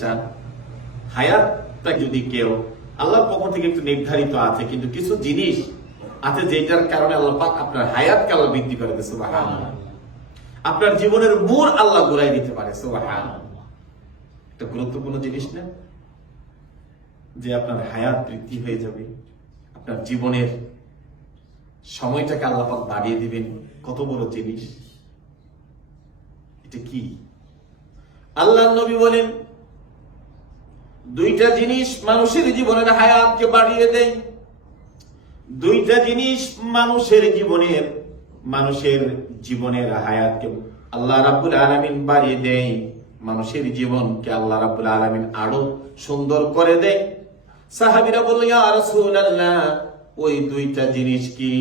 চান, হায়াতটা যদি কেউ আল্লাহর পক্ষ থেকে একটু নির্ধারিত আছে, কিন্তু কিছু জিনিস আছে যেটার কারণে আল্লাহ পাক আপনার হায়াতকে আল্লাহ বৃদ্ধি করে দেয়, সুবহানাল্লাহ। আপনার জীবনের মূল আল্লাহ ঘুরাই দিতে পারে, সুবহানাল্লাহ। একটা গুরুত্বপূর্ণ জিনিস না যে আপনার হায়াত বৃদ্ধি হয়ে যাবে, আপনার জীবনের সময়টাকে আল্লাহ পাক বাড়িয়ে দিবেন। কত বড় জিনিস এটা! কি আল্লাহর নবী বলেন, দুইটা জিনিস মানুষের জীবনের হায়াতকে বাড়িয়ে দেয়। দুইটা জিনিস মানুষের জীবনের হায়াতকে আল্লাহ রাব্বুল আলামিন বাড়িয়ে দেয়, মানুষের জীবনকে আল্লাহ রাব্বুল আলামিন আরো সুন্দর করে দেয়। সাহাবীরা বলল, ইয়া রাসূলুল্লাহ, ওই দুইটা জিনিস কি?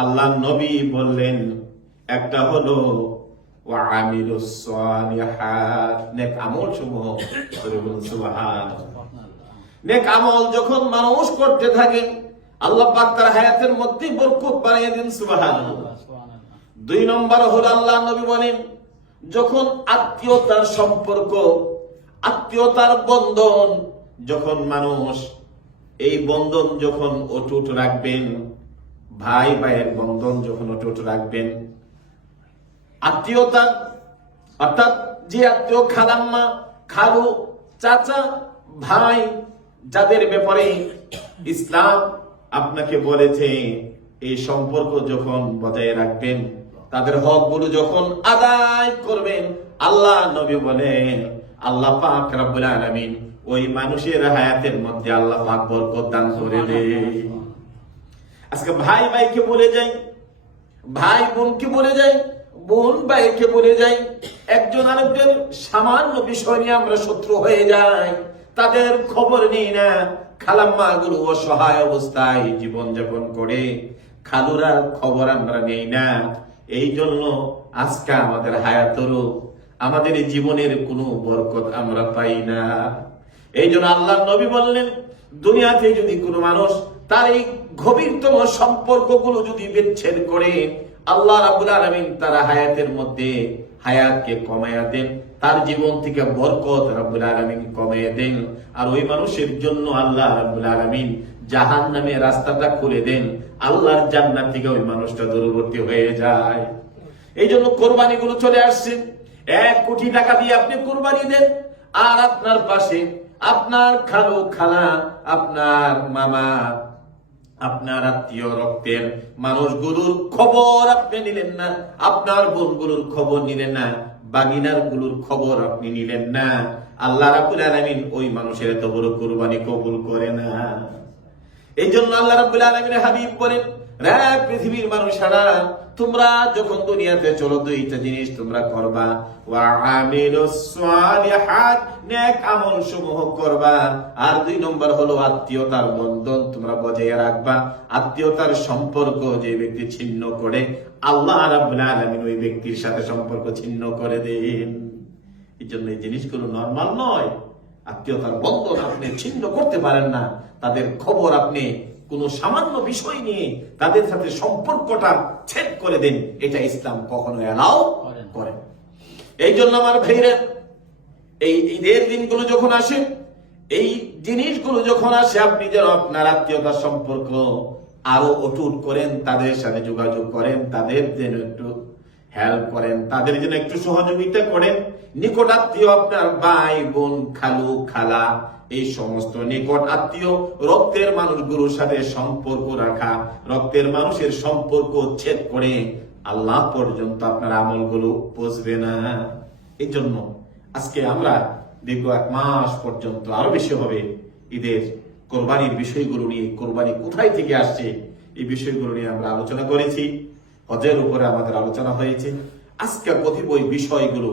আল্লাহর নবী বললেন, একটা হলো ওয়া আমিলুস সালিহাত, নেক আমল সমূহ। সুবহানাল্লাহ। নেক আমল যখন মানুষ করতে থাকে, আল্লাহ পাক তার হায়াতের মধ্যে বরকত বাড়িয়ে দেন, সুবহানাল্লাহ। দুই নম্বর হলো আল্লাহর নবী বলেন, যখন আত্মীয়তার সম্পর্ক, আত্মীয়তার বন্ধন, যখন মানুষ এই বন্ধন যখন অটুট রাখবেন, ভাই ভাইয়ের বন্ধন যখন অটুট রাখবেন, আত্মীয়তা অর্থাৎ যে আত্মীয়, খালাম্মা, খালু, চাচা, ভাই, যাদের ব্যাপারে ইসলাম আপনাকে বলেছে এই সম্পর্ক যখন বজায় রাখবেন, তাদের হকগুলো যখন আদায় করবেন, আল্লাহ নবী বলেন আল্লাহ পাক রব্বুল আলামিন ওই মানুষের হায়াতের মধ্যে আল্লাহ পাক বরকত দান করে দেয়। আজকে ভাই ভাইকে বলে যায়, ভাই বোনকে বলে যায়, বোন ভাইকে বলে যায়, একজন আরেকজন সামান্য বিষয় নিয়ে আমরা শত্রু হয়ে যাই, তাদের খবর নেই না। খালাম্মা গুলো অসহায় অবস্থায় জীবন যাপন করে, খালুরা খবর আমরা নেই না। এই জন্য আজকে আমাদের হায়াতেরও, আমাদের জীবনের কোনো বরকত আমরা পাই না। এই জন্য আল্লাহ নবী বললেন, দুনিয়াতে যদি কোনো মানুষ তার এই গভীরতম সম্পর্কগুলো যদি বিচ্ছেদ করে, আল্লাহ রাব্বুল আলামিন তার হায়াতের মধ্যে হায়াতকে কমায়া দেন, তার জীবন থেকে বরকত রাব্বুল আলামিন কমায়া দেন। আর ওই মানুষের জন্য আল্লাহ রাব্বুল আলামিন জাহান্নামের রাস্তাটা খুলে দেন, আল্লাহর জান্নাত থেকে ওই মানুষটা দূরবর্তী হয়ে যায়। এই জন্য কোরবানি গুলো চলে আসছে। 1 কোটি টাকা দিয়ে আপনি কোরবানি দেন, আর আপনার পাশে আপনার খালু, খালা, আপনার মামা, আপনার আত্মীয় রক্তের মানুষগুলোর খবর আপনি নিলেন না, আপনার বোনগুলোর খবর নিলেন না, বাগিনার গুলোর খবর আপনি নিলেন না, আল্লাহ রাব্বুল আলামিন ওই মানুষের এত বড় কুরবানি কবুল করে না। এই জন্য আল্লাহ রাব্বুল আলামিনের হাবিব বলেন, রে পৃথিবীর মানুষেরা, তোমরা যখন দুনিয়াতে চলো, দুইটা জিনিস তোমরা করবা, ওয়া আমিলুস সালিহাত, নেক আমল সমূহ করবা। আর 2 নম্বর হলো আত্মীয়তার বন্ধন তোমরা বজায় রাখবা। আত্মীয়তার সম্পর্ক যে ব্যক্তি ছিন্ন করে, আল্লাহ রাব্বুল আলামিন ওই ব্যক্তির সাথে সম্পর্ক ছিন্ন করে দেন। এই জন্য এই জিনিসগুলো নরমাল নয়। আত্মীয়তার বন্ধন আপনি ছিন্ন করতে পারেন না, তাদের খবর আপনি কোন সামান্য বিষয় নিয়ে তাদের সাথে সম্পর্কটা ছেদ করে দেন, এটা ইসলাম কখনো এলাও করে না। এই জন্য আমার ভাইরা, এই ঈদের দিনগুলো যখন আসে, এই জিনিসগুলো যখন আসে, আপনি যেন আপনার আত্মীয়তার সম্পর্ক আরো অটুট করেন, তাদের সাথে যোগাযোগ করেন, তাদের যেন একটু হেল্প করেন, তাদের জন্য একটু সহযোগিতা করেন। নিকট আত্মীয় আপনার ভাই বোন, খালু, খালা, এই সমস্ত নিকট আত্মীয় রক্তের মানুষগুলোর সাথে সম্পর্ক রাখা, রক্তের মানুষের সম্পর্ক ছেদ করে আল্লাহ পর্যন্ত আপনার আমলগুলো পৌঁছবে না। এই জন্য আজকে আমরা দীর্ঘ 1 মাস পর্যন্ত, আরো বেশি হবে, ঈদের কোরবানির বিষয়গুলো নিয়ে, কোরবানি কোথায় থেকে আসছে এই বিষয়গুলো নিয়ে আমরা আলোচনা করেছি। হজের উপরে আমাদের আলোচনা হয়েছে। আজকে কতিপয় বিষয়গুলো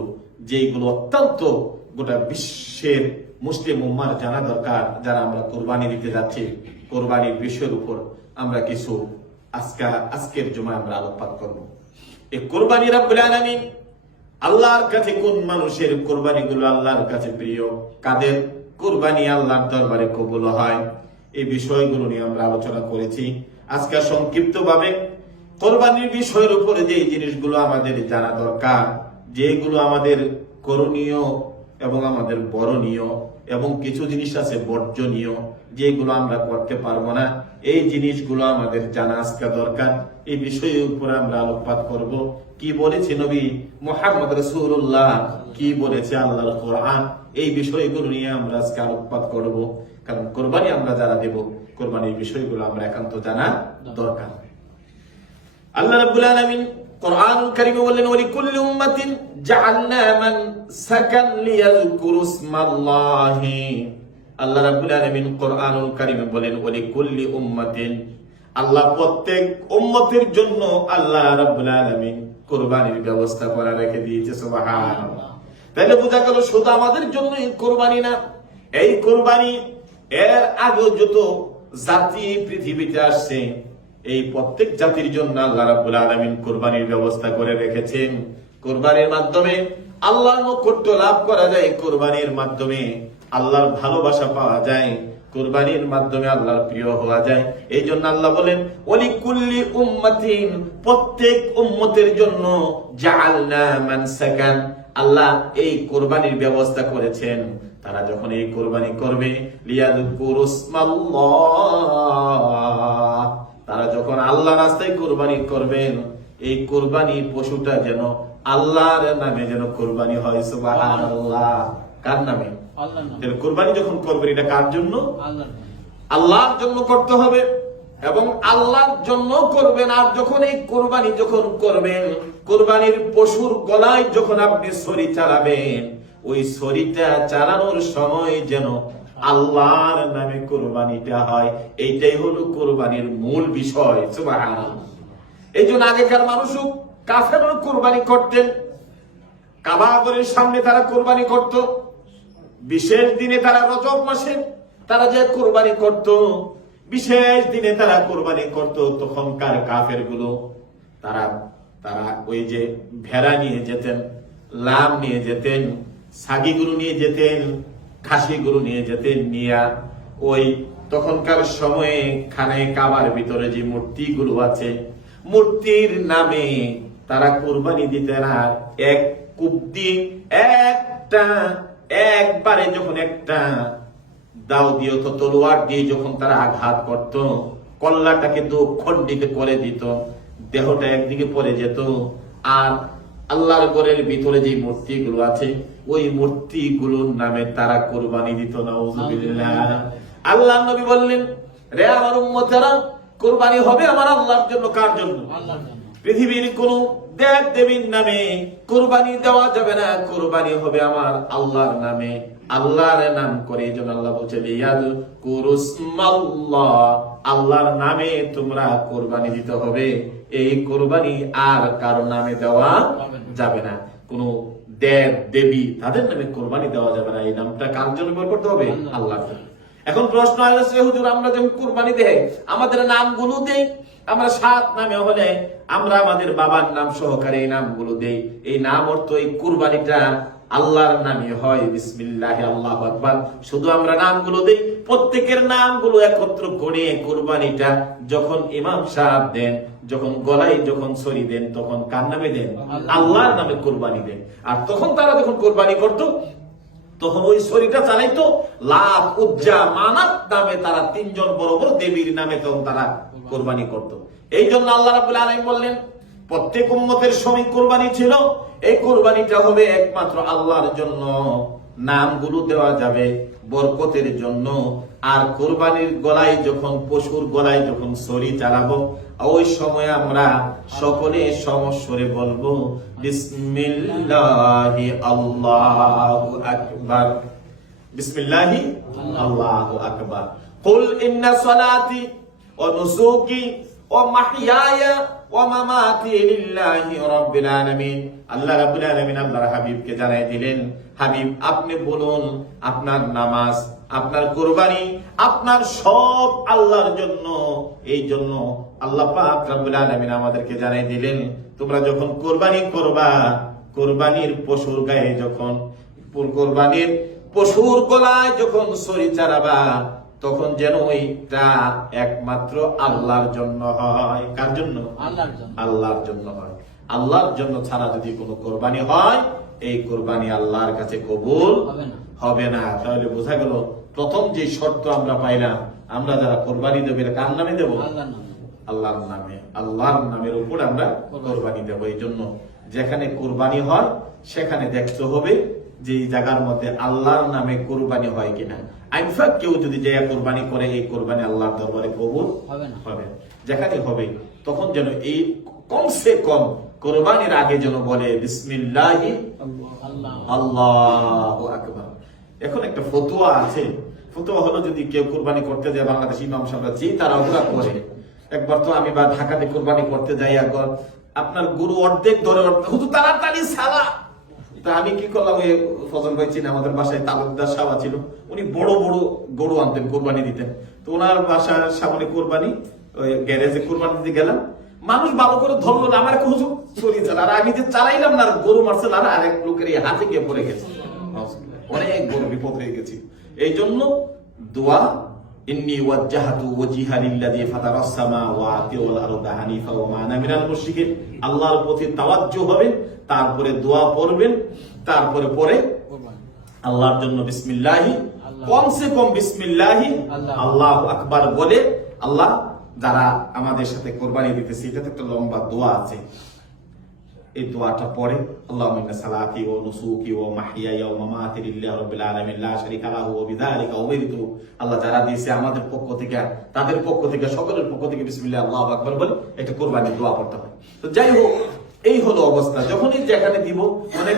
যেগুলো অত্যন্ত গোটা বিশ্বের মুসলিম উম্মার জানা দরকার, যারা আমরা কোরবানি দিতে যাচ্ছি, কোরবানির বিষয়ের উপর আমরা কিছু আজকের জুমায় আমরা আলোকপাত করব। এই কোরবানি রাব্বুল আলামিন আল্লাহর কাছে কোন মানুষের কোরবানিগুলো আল্লাহর কাছে প্রিয়, কাদের কোরবানি আল্লাহর দরবারে কবুল হয়, এই বিষয়গুলো নিয়ে আমরা আলোচনা করেছি। আজকে সংক্ষিপ্তভাবে কোরবানির বিষয়ের উপরে যে জিনিসগুলো আমাদের জানা দরকার, যেগুলো আমাদের করণীয় এবং আমাদের বরণীয় এবং কিছু জিনিস আছে বর্জনীয়, যেগুলো আমরা করতে পারবো না। এই জিনিসগুলো আমাদের জানা আজকে দরকার। এই বিষয়ের উপরে আমরা আলোকপাত করব। কি বলেছে নবী মুহাম্মদ রাসূলুল্লাহ, কি বলেছে আল্লাহর কোরআন, এই বিষয়গুলো নিয়ে আমরা আজকে আলোকপাত করব। কারণ কোরবানি আমরা যারা দেব, কোরবানির বিষয়গুলো আমরা একান্ত জানা দরকার। আল্লাহ রাব্বুল আলামিন কোরআনুল কারীমে বললেন, ওয়ালিকুল্লি উম্মাতিন জাআলনা মানসাকান লিয়াযকুরু ইসমাল্লাহি। আল্লাহ রাব্বুল আলামিন কোরআনুল কারীমে বলেন, ওয়ালিকুল্লি উম্মাতিন, আল্লাহ প্রত্যেক উম্মতের জন্য আল্লাহ রাব্বুল আলামিন কোরবানির ব্যবস্থা করে রেখে দিয়েছে। সুবহানাল্লাহ। তাহলে বোঝা গেল শুধু আমাদের জন্য এই কোরবানি না, এই কোরবানি এর আগে যত জাতি পৃথিবীতে আসছে, এই প্রত্যেক জাতির জন্য আল্লাহ রাব্বুল আলামিন কোরবানির ব্যবস্থা করে রেখেছেন। কোরবানির মাধ্যমে আল্লাহর নৈকট্য লাভ করা যায়, কোরবানির মাধ্যমে আল্লাহর ভালোবাসা পাওয়া যায়, কোরবানির মাধ্যমে আল্লাহর প্রিয় হওয়া যায়। এই জন্য আল্লাহ বলেন, ওয়ালিকুল্লি উম্মাতিন, প্রত্যেক উম্মতের জন্য জাআলনা মানসাকান, আল্লাহ এই কোরবানির ব্যবস্থা করেছেন। তারা যখন এই কোরবানি করবে, লিয়াযকুরু ইসমাল্লাহ, তারা যখন আল্লাহ রাস্তায় কোরবানি করবেন, এই কোরবানি পশুটা যেন আল্লাহর নামে যেন কোরবানি হয়। সুবহানাল্লাহ। কার নামে? আল্লাহর নামে। কোরবানি যখন করবেন, এটা কার জন্য? আল্লাহর জন্য করতে হবে এবং আল্লাহর জন্য করবেন। আর যখন এই কোরবানি যখন করবেন, কোরবানির পশুর গলায় যখন আপনি ছড়ি চালাবেন, ওই ছড়িটা চালানোর সময় যেন আল্লাহর নামে কোরবানিটা হয়। এইটাই হলো কোরবানির মূল বিষয়। সুবহানাল্লাহ। এই জন্য আগেকার মানুষও কাফেরও কোরবানি করতেন, কাবাগরের সামনে তারা কোরবানি করত। বিশেষ দিনে তারা রজব মাসে তারা যে কোরবানি করত, বিশেষ দিনে তারা কোরবানি করত, তখনকার কাফের গুলো তারা ওই যে ভেড়া নিয়ে যেতেন, লাম নিয়ে যেতেন, ছাগি গরু নিয়ে যেতেন, খাসি গরু নিয়ে যেতেন, নিয়া ওই তখনকার সময়ে খানায় কাবার ভিতরে যে মূর্তিগুলো আছে, মূর্তির নামে তারা কোরবানি দিতেন। আর এক কূপ দিয়ে একবারে যখন একটা দাও দিয়ে তলোয়ার দিয়ে যখন তারা আঘাত করত, কল্লাটাকে তো খণ্ডিত করে দিত, দেহটা একদিকে পড়ে যেত। আর আল্লাহর ঘরের ভিতরে যে মূর্তিগুলো আছে, ওই মূর্তিগুলোর নামে তারা কোরবানি দিত। নাউযুবিল্লাহ। আল্লাহ নবী বললেন, রে আমার উম্মতেরা, কোরবানি হবে আমার আল্লাহর জন্য। কার জন্য? আল্লাহর জন্য। পৃথিবীর কোন দেব দেবীর নামে কোরবানি দেওয়া যাবে না, কোরবানি হবে আমার আল্লাহর নামে, আল্লাহর নাম করে। এই জন্য আল্লাহ বলছে, লিয়াযকুরু ইসমাল্লাহ, আল্লাহর নামে তোমরা কোরবানি দিতে হবে। এই কোরবানি আর কারো নামে দেওয়া যাবে না, কোন দেব দেবী তাদের নামে কোরবানি দেওয়া যাবে না। এই নামটা কার জন্য ব্যবহার করতে হবে? আল্লাহর জন্য। এখন প্রশ্ন আসছে, হুজুর আমরা যখন কোরবানি দেই, আমাদের নামগুলো দেই, আমরা 7 নামে হলে আমরা আমাদের বাবার নাম সহকারে এই নামগুলো দেই। এই নাম অর্থ এই কুরবানিটা আল্লাহর নামে হয়। বিসমিল্লাহ, আল্লাহু আকবার। শুধু আমরা নামগুলো দেই, প্রত্যেকের নামগুলো একত্র করে কুরবানিটা যখন ইমাম সাহেব দেন, যখন গলায় যখন ছড়ি দেন, তখন কার নামে দেন? আল্লাহর নামে কুরবানি দেন। আর তখন তারা যখন কুরবানি করত, তখন ওই ছড়িটা চালাইতো লাত, উজ্জা, মানাত নামে তারা 3 জন বড় বড় দেবীর নামে তখন তারা কোরবানি করত। এই জন্য আল্লাহ রাব্বুল আলামিন বললেন, প্রত্যেক উম্মতের সময় কোরবানি ছিল, এই কোরবানিটা হবে একমাত্র আল্লাহর জন্য। নামগুলো দেওয়া যাবে বরকতের জন্য। আর কোরবানির গলায় যখন, পশুর গলায় যখন ছড়ি চালাবো, ওই সময় আমরা সকলে সমস্বরে বলবো, বিসমিল্লাহি আল্লাহু আকবার, বিসমিল্লাহি আল্লাহু আকবার। কুল ইন্না সালাতি ওয়া নুসুকি ওয়া মাহইয়ায়া ওয়া মামাতি লিল্লাহি রাব্বিল আলামিন। আল্লাহ রাব্বুল আলামিন আল্লাহর হাবিবকে জানাই দিলেন, হাবিব আপনি বলুন, আপনার নামাজ, আপনার কুরবানি, আপনার সব আল্লাহর জন্য। এই জন্য আল্লাহ পাক রব্বুল আলামিন আমাদেরকে জানাই দিলেন, তোমরা যখন কুরবানি করবা, কুরবানির পশুর গায়ে যখন, কুরবানির পশুর গলায় যখন ছড়ি চালাবা, তখন যেন ওইটা একমাত্র আল্লাহর জন্য হয়। কার জন্য? আল্লাহর জন্য। আল্লাহর জন্য হয়। আল্লাহর জন্য ছাড়া যদি কোনো কোরবানি হয়, এই কোরবানি আল্লাহর কাছে কবুল হবে না। তাহলে বোঝা গেল প্রথম যে শর্ত আমরা পাইলাম, আমরা যারা কোরবানি দেবো এটা কার নামে দেবো? আল্লাহর নামে। আল্লাহর নামের উপর আমরা কোরবানি দেবো। এই জন্য যেখানে কোরবানি হয় সেখানে দেখতে হবে যে এই জায়গার মধ্যে আল্লাহর নামে কোরবানি হয় কিনা। আইনফাক কেউ যদি যে কোরবানি করে, এই কোরবানি আল্লাহর দরবারে কবুল হবে। যেখানে হবে তখন যেন এই কমসে কম কোরবানির আগে যেন বলে বিসমিল্লাহি আল্লাহু আকবার। এখন একটা ফতোয়া আছে, ফতোয়া হলো যদি কেউ কোরবানি করতে যায়, বাংলাদেশ ইমাম সাহেবরা যে তারা ওগুলা করে। একবার তো আমি ঢাকাতে কোরবানি করতে যাই, একবার আপনার গরু অর্ধেক ধরে হুজুর তাড়াতাড়ি সালা। তা আমি কি করলাম, ওই ফজল ভাই চিনে আমাদের বাসায় তালুকদার সাহেব ছিল, উনি বড় বড় গরু আনতেন কোরবানি দিতেন। তো ওনার বাসার সামনে কোরবানি, ওই গ্যারেজে কোরবানি দিতে গেলাম, মানুষ ভালো করে ধরলো না, আমার হুজুর চলি চাল, আর আমি যে চালাইলাম না, গরু মারছে না, আরেক লোকের এই হাতে গিয়ে পড়ে গেছে, অনেক বড় বিপদ হয়ে গেছি। এই জন্য দোয়া ইন্নী ওয়াজ্জাহাতু ওয়াজহিয়া লিল্লাযী ফাতারাস সামাওয়াতি ওয়াল আরদা হানিফা ওয়া মা আনা মিনাল মুশরিকিন। আল্লাহর প্রতি তাওয়াজ্জুহ হবেন, তারপরে দোয়া পড়বেন, তারপরে পরে আল্লাহর জন্য বিসমিল্লাহি, কমসে কম বিসমিল্লাহি আল্লাহু আকবার বলে আল্লাহ যারা আমাদের সাথে কোরবানি দিতেছে, এটাতে একটা লম্বা দোয়া আছে, এই দোয়াটা পড়ে আল্লাহুম্মা ইন্না সালাতি ওয়া নুসুকি ওয়া মাহইয়ায়া ওয়া মামাতি লিল্লাহি রাব্বিল আলামিন লা শারীকা লাহু ওয়া বিযালিকা উমিরতু। আল্লাহ যারা দিয়েছে আমাদের পক্ষ থেকে, তাদের পক্ষ থেকে, সকলের পক্ষ থেকে বিসমিল্লাহ আল্লাহু আকবার বলে একটা কোরবানির দোয়া পড়তে হয়। তো যাই হোক, এই হলো অবস্থা। যখনই যেখানে দিব, অনেক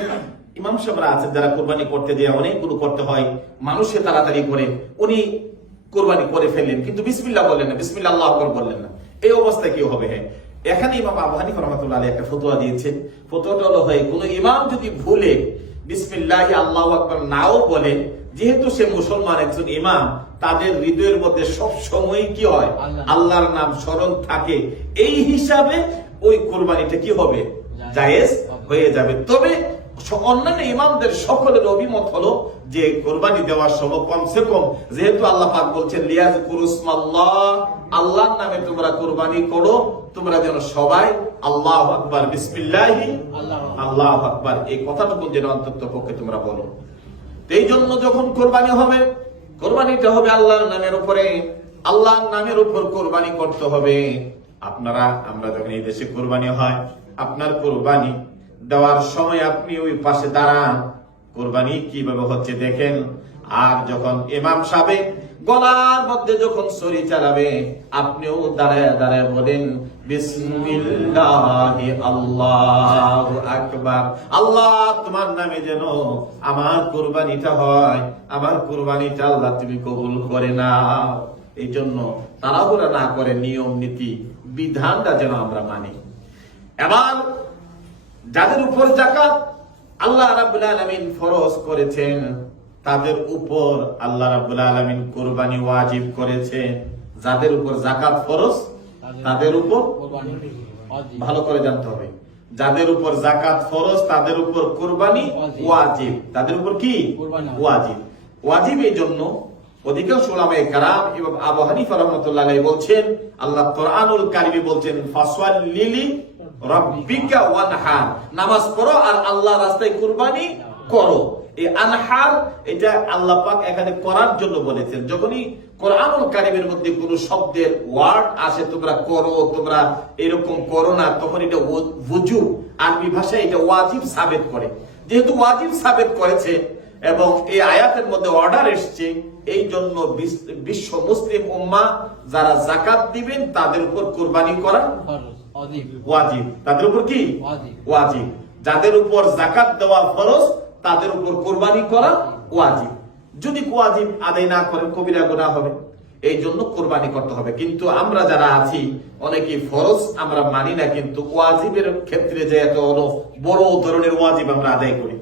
ইমাম সাহেবরা আছেন যারা কোরবানি করতে যায় অনেকগুলো করতে হয়, মানুষে তাড়াতাড়ি করে, উনি কোরবানি করে ফেললেন কিন্তু বিসমিল্লাহ বললেন না, বিসমিল্লাহ আল্লাহু আকবার বললেন না। এই অবস্থায় কি হবে? হ্যাঁ, এখানে ইমাম আবু হানিফা রাহমাতুল্লাহ আলাইহি একটা ফতোয়া দিয়েছেন। ফতোয়াটা হলো, হয় কোন ইমাম যদি ভুলে বিসমিল্লাহি আল্লাহু আকবার নাও বলে, যেহেতু সে মুসলমান একজন ইমাম, তাদের হৃদয়ের মধ্যে সব সময় কি হয়? আল্লাহর নাম স্মরণ থাকে। এই হিসাবে ওই কোরবানিটা কি হবে? জায়েজ হয়ে যাবে। তবে অন্যান্য ইমামদের সকলের অভিমত হলো যে কোরবানি দেওয়ার সময় কমসে কম, যেহেতু আল্লাহ পাক বলছেন লিয়াযকুরুসমাল্লাহ, আল্লাহর নামে তোমরা কোরবানি করো, তোমরা যেন সবাই আল্লাহু আকবার, বিসমিল্লাহি আল্লাহু আকবার, এই কথাটুকু যেন অন্তত পক্ষে তোমরা বলো। এই জন্য যখন কোরবানি হবে, কোরবানিটা হবে আল্লাহর নামের উপরে, আল্লাহর নামের উপর কোরবানি করতে হবে। আমরা যখন এই দেশে কোরবানি হয়, আপনার কোরবানি দেওয়ার সময় আপনি ওই পাশে দাঁড়ান, কোরবানি কিভাবে হচ্ছে দেখেন। আর যখন ইমাম সাহেব গলার মধ্যে যখন ছুরি চালাবে, আপনিও দাঁড়ায় দাঁড়ায় বলেন বিসমিল্লাহি আল্লাহু আকবার। আল্লাহ তোমার নামে যেন আমার কোরবানিটা হয়, আমার কোরবানিটা আল্লাহ তুমি কবুল করে নাও। এই জন্য তাড়াহুড়া না করে নিয়ম নীতি বিধানটা যেন আমরা মানি। এবার যাদের উপর যাকাত আল্লাহ রাব্বুল আলামিন ফরজ করেছেন, তাদের উপর আল্লাহ রাব্বুল আলামিন কুরবানি ওয়াজিব করেছেন। যাদের উপর যাকাত ফরজ, তাদের উপর ভালো করে জানতে হবে, যাদের উপর যাকাত ফরজ তাদের উপর কুরবানি ওয়াজিব। তাদের উপর কি? ওয়াজিব। ওয়াজিব এই জন্য অধিকাংশ উলামায়ে কেরাম এবং আবু হানিফা রাহমাতুল্লাহ আলাইহি বলছেন, আল্লাহ কোরআনুল কারীমে বলছেন ফাসওয়াল্লি রাব্বিকা ওয়ানহার, নামাজ পড়ো আর আল্লাহর রাস্তায় কুরবানি করো। এই আনহার, এটা আল্লাহ পাক এখানে করার জন্য বলেছেন। যখনই কোরআনুল কারীমের মধ্যে কোন শব্দের ওয়ার্ড আসে, তোমরা করো, তোমরা এরকম করো না, তখন এটা ওয়াজুব, আরবি ভাষায় এটা ওয়াজিব সাবেত করে। যেহেতু ওয়াজিব সাবেত করেছে এবং এই আয়াতের মধ্যে অর্ডার এসছে, এই জন্য বিশ্ব মুসলিম উম্মাহ যারা যাকাত দিবেন তাদের উপর কুরবানি করা ওয়াজিব। তাদের উপর কি? ওয়াজিব। যাদের উপর যাকাত দেওয়া ফরজ তাদের উপর কুরবানি করা ওয়াজিব। যদি ওয়াজিব আদায় না করেন কবিরা গুনাহ হবে, এই জন্য কুরবানি করতে হবে। কিন্তু আমরা যারা আছি অনেকে ফরজ আমরা মানি না, কিন্তু ওয়াজিবের ক্ষেত্রে যে এত বড় ধরনের ওয়াজিব আমরা আদায় করি।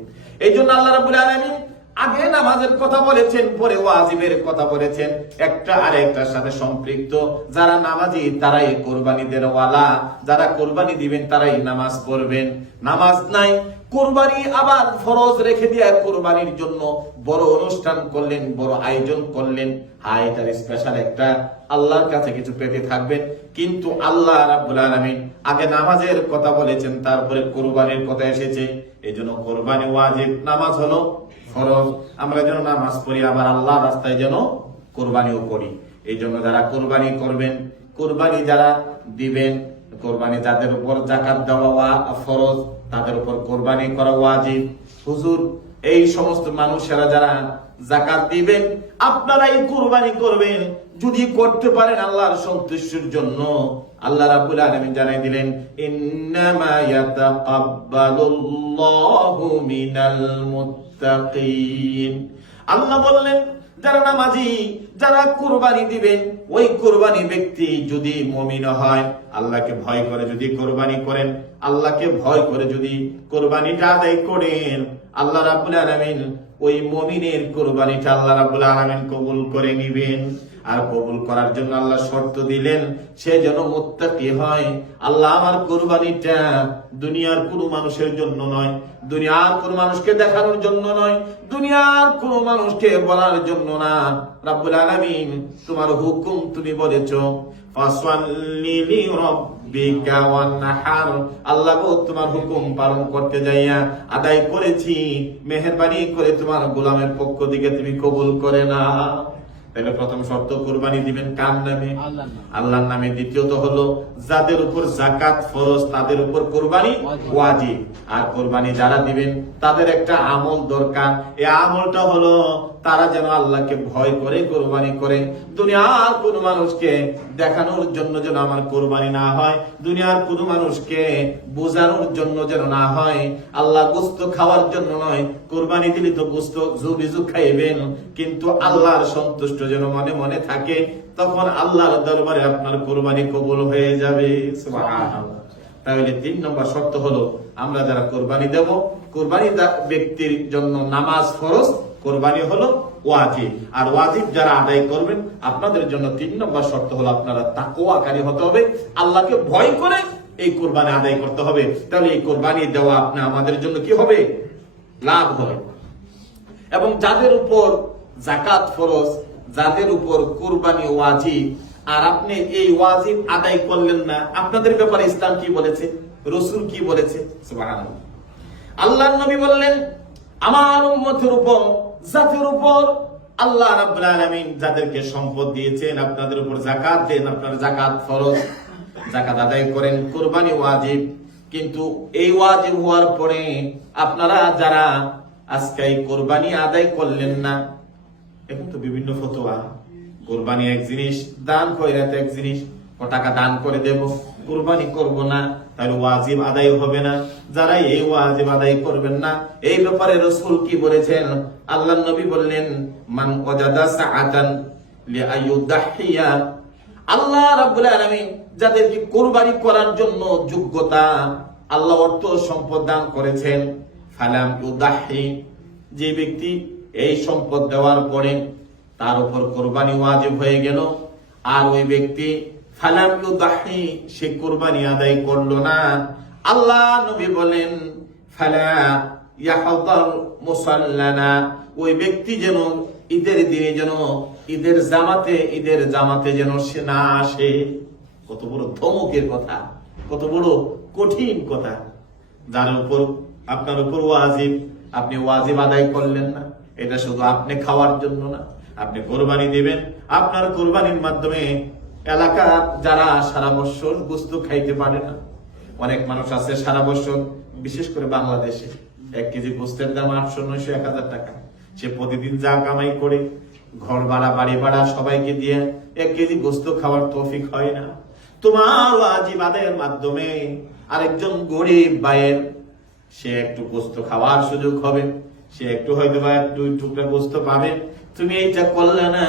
এই জন্য আল্লাহ রাব্বুল আলামিন আগে নামাজের কথা বলেছেন, পরে ওয়াজিবের কথা বলেছেন, একটা আরেকটার সাথে সম্পৃক্ত। যারা নামাজি তারাই কোরবানি দেওয়ালা, যারা কোরবানি দিবেন তারাই নামাজ পড়বেন। নামাজ নাই, কোরবানি আবার ফরজ রেখে দিয়ে কোরবানির জন্য বড় অনুষ্ঠান করলেন, বড় আয়োজন করলেন। হ্যাঁ, এটার স্পেশাল একটা আল্লাহর কাছে কিছু পেতে থাকবেন, কিন্তু আল্লাহ রাব্বুল আলামিন আগে নামাজের কথা বলেছেন, তারপরে কোরবানির কথা এসেছে। এই জন্য কোরবানি ওয়াজিব, নামাজ হলো ফরজ। আমরা যেন নামাজ পড়ি, আবার আল্লাহর রাস্তায় যেন কোরবানিও করি। এই জন্য যারা কোরবানি করবেন, কোরবানি যারা দিবেন, কোরবানি যাদের উপর যাকাত দেওয়া ফরজ, তাদের উপর কোরবানি করা ওয়াজিব। হুজুর, এই সমস্ত মানুষেরা যারা যাকাত দিবেন, আপনারা এই কোরবানি করবেন যদি করতে পারেন আল্লাহর সন্তুষ্টির জন্য। আল্লাহ রাব্বুল আলামিন জানাই দিলেন, ইন্নামা ইয়াতাকাব্বালুল্লাহু মিনাল মুত্তাকিন। আল্লাহ বললেন, যারা নামাজি, যারা কোরবানি দিবেন, ওই কোরবানি ব্যক্তি যদি মুমিন হয়, আল্লাহকে ভয় করে যদি কোরবানি করেন, আল্লাহকে ভয় করে যদি কোরবানিটা আদায় করেন, আল্লাহ রাব্বুল আলামিন ওই মুমিনের কোরবানিটা আল্লাহ রাব্বুল আলামিন কবুল করে নিবেন। আর কবুল করার জন্য আল্লাহ শর্ত দিলেন, সে যেন মুত্তাকি হয়। আল্লাহ, আমার কোরবানিটা দুনিয়ার কোন মানুষের জন্য নয়, দুনিয়ার কোন মানুষকে দেখানোর জন্য নয়, দুনিয়ার কোন মানুষকে বলার জন্য না। রাব্বুল আলামিন, তোমার হুকুম তুমি বলেছো, ফাসাল্লি লিরাব্বিকা ওয়ানহার। আল্লাহ গো, তোমার হুকুম পালন করতে যাইয়া আদায় করেছি, মেহেরবানি করে তোমার গোলামের পক্ষ থেকে তুমি কবুল করে না। তাহলে প্রথম শর্ত, কোরবানি দিবেন কার নামে? আল্লাহর নামে। দ্বিতীয়ত হলো, যাদের উপর যাকাত ফরজ তাদের উপর কোরবানি ওয়াজিব। আর কোরবানি যারা দিবেন তাদের একটা আমল দরকার। এই আমলটা হলো, তারা যেন আল্লাহকে ভয় করে কোরবানি করে। দুনিয়ার কোন মানুষকে দেখানোর জন্য যেন আমার কোরবানি না হয়, দুনিয়ার কোন মানুষকে বোঝানোর জন্য যেন না হয়। আল্লাহ গোস্ত খাওয়ার জন্য নয়, কোরবানি দিলে তো গোস্ত জুবিজু খাইবেন, কিন্তু আল্লাহর সন্তুষ্ট যেন মনে মনে থাকে, তখন আল্লাহর দরবারে আপনার কোরবানি কবুল হয়ে যাবে। সুবহানাল্লাহ। তাহলে 3 নম্বর শর্ত হলো, আমরা যারা কোরবানি দেব, কোরবানি ব্যক্তির জন্য নামাজ ফরজ, কোরবানি হলো ওয়াজিব। আর ওয়াজিব যারা আদায় করবেন, আপনাদের জন্য 3 নম্বর শর্ত হলো, আপনারা তাকওয়াকারী হতে হবে, আল্লাহকে ভয় করে এই কোরবানি আদায় করতে হবে। তাহলে এই কোরবানি দেওয়া আপনি আমাদের জন্য কি হবে? লাভ হবে। এবং যাদের উপর যাকাত ফরজ, যাদের উপর কোরবানি ওয়াজিব, আর আপনি এই ওয়াজিব আদায় করলেন না, আপনাদের ব্যাপারে ইসলাম কি বলেছে, রাসূল কি বলেছে? সুবহানাল্লাহ। আল্লাহর নবী বললেন, আমার উম্মতের উপর, জাতির উপর আল্লাহ রাব্বুল আলামিন যাদেরকে সম্পদ দিয়েছেন, আপনাদের উপর যাকাত দেন, আপনারা যাকাত ফরজ, যাকাত আদায় করেন, কোরবানি ওয়াজিব। কিন্তু এই ওয়াজিব হওয়ার পরে আপনারা যারা আজকে এই কোরবানি আদায় করলেন না, এখন তো বিভিন্ন ফতোয়া, কোরবানি এক জিনিস, দান খয়রাত এক জিনিস। টাকা দান করে দেব, কোরবানি করব না, তাহলে ওয়াজিব আদায় হবে না। যারা এই ওয়াজিব আদায় করবেন না, এই ব্যাপারে রাসূল কি বলেছেন? আল্লাহর নবী বললেন, মান ওয়াজাদা সাআতান লিআইয়ুদাহিয়া। আল্লাহ রাব্বুল আলামিন যাদেরকে কোরবানি করার জন্য যোগ্যতা, আল্লাহ অর্থ সম্পদ দান করেছেন, ফালাম ইউদাহি, যে ব্যক্তি এই সম্পদ দেওয়ার পরে তার উপর কোরবানি ওয়াজিব হয়ে গেল, আর ওই ব্যক্তি ফালাম ইউদাহি, সে কোরবানি আদায় করলো না, আল্লাহ নবী বলেন, ফালা ইয়াহদার মুসাল্লানা, ওই ব্যক্তি যেন ঈদের দিনে যেন ঈদের জামাতে যেন সে না আসে। কত বড় ধমকের কথা, কত বড় কঠিন কথা। যার উপর, আপনার উপর ওয়াজিব, আপনি ওয়াজিব আদায় করলেন না। এটা শুধু আপনি খাওয়ার জন্য না, আপনি কোরবানি দিবেন, আপনার কোরবানির মাধ্যমে এলাকা যারা সারা বছর গোশত খাইতে পারে না, অনেক মানুষ আছে সারা বছর, বিশেষ করে বাংলাদেশে 1 কেজি গোশতের দাম 800, 900, 1000 টাকা। সে প্রতিদিন যা কামাই করে, ঘর ভাড়া, বাড়ি ভাড়া সবাইকে দিয়ে 1 কেজি গোশত খাওয়ার তৌফিক হয় না। তোমার ওয়াজিব আদায়ের মাধ্যমে আরেকজন গরিব ভাইয়ের সে একটু গোশত খাওয়ার সুযোগ হবে, সে একটু হয়তো বা 2 টুকরা গোশত পাবে, তুমি এইটা করলে না,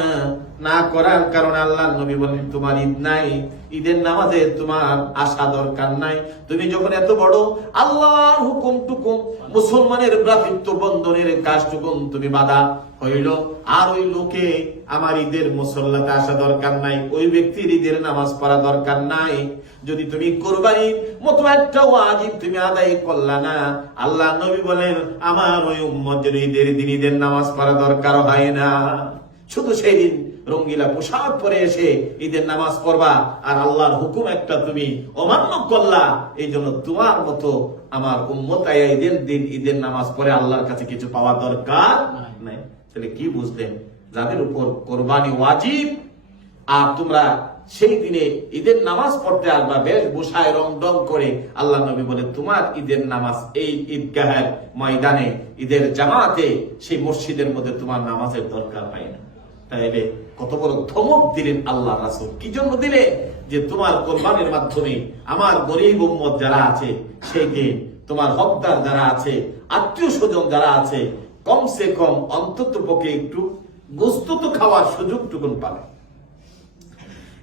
না করার কারণে আল্লাহ নবী বলেন তোমার ঈদ নাই, ঈদের নামাজে তোমার আসা দরকার নাই। তুমি যখন এত বড় আল্লাহর হুকুমটুকু, মুসলমানের ভ্রাতৃত্ব বন্ধনের কাজটুকু তুমি বাধা হইল, আর ওই লোকে আমার ঈদের মুসল্লাতে আসা দরকার নাই, ওই ব্যক্তির ঈদের নামাজ পড়া দরকার নাই। যদি তুমি কোরবানির মতো একটা ওয়াজিব তুমি আদায় করলা না, আল্লাহ নবী বলেন আমার ওই উম্মতের ঈদের দিন ঈদের নামাজ পড়া দরকার হয় না। শুধু সেই দিন রঙ্গিলা পোশাক পরে এসে ঈদের নামাজ পড়বা, আর আল্লাহর হুকুম একটা তুমি অমান্য করলা, এই জন্য তোমার মতো আমার উম্মত ঈদের দিন ঈদের নামাজ পড়ে আল্লাহর কাছে কিছু পাওয়া দরকার নাই। তাহলে কি বুঝলেন? যাদের উপর কোরবানি ওয়াজিব আর তোমরা সেই দিনে ঈদের নামাজ পড়তে আসবা বেশভূষায় রং ডং করে, আল্লাহ নবী বলে তোমার ঈদের নামাজ এই ঈদগাহের ময়দানে, ঈদের জামাতে, সেই মসজিদের মধ্যে তোমার নামাজের দরকার হয় না। তাইলে কত বড় ধমক দিলেন আল্লাহ রাসূল। কি জন্য দিলে? যে তোমার কোরবানির মাধ্যমে আমার গরীব উম্মত যারা আছে, সেই দিন তোমার হকদার যারা আছে, আত্মীয় স্বজন যারা আছে, কমসে কম অন্তত পক্ষে একটু গোশত তো খাওয়ার সুযোগটুকুন পাবে।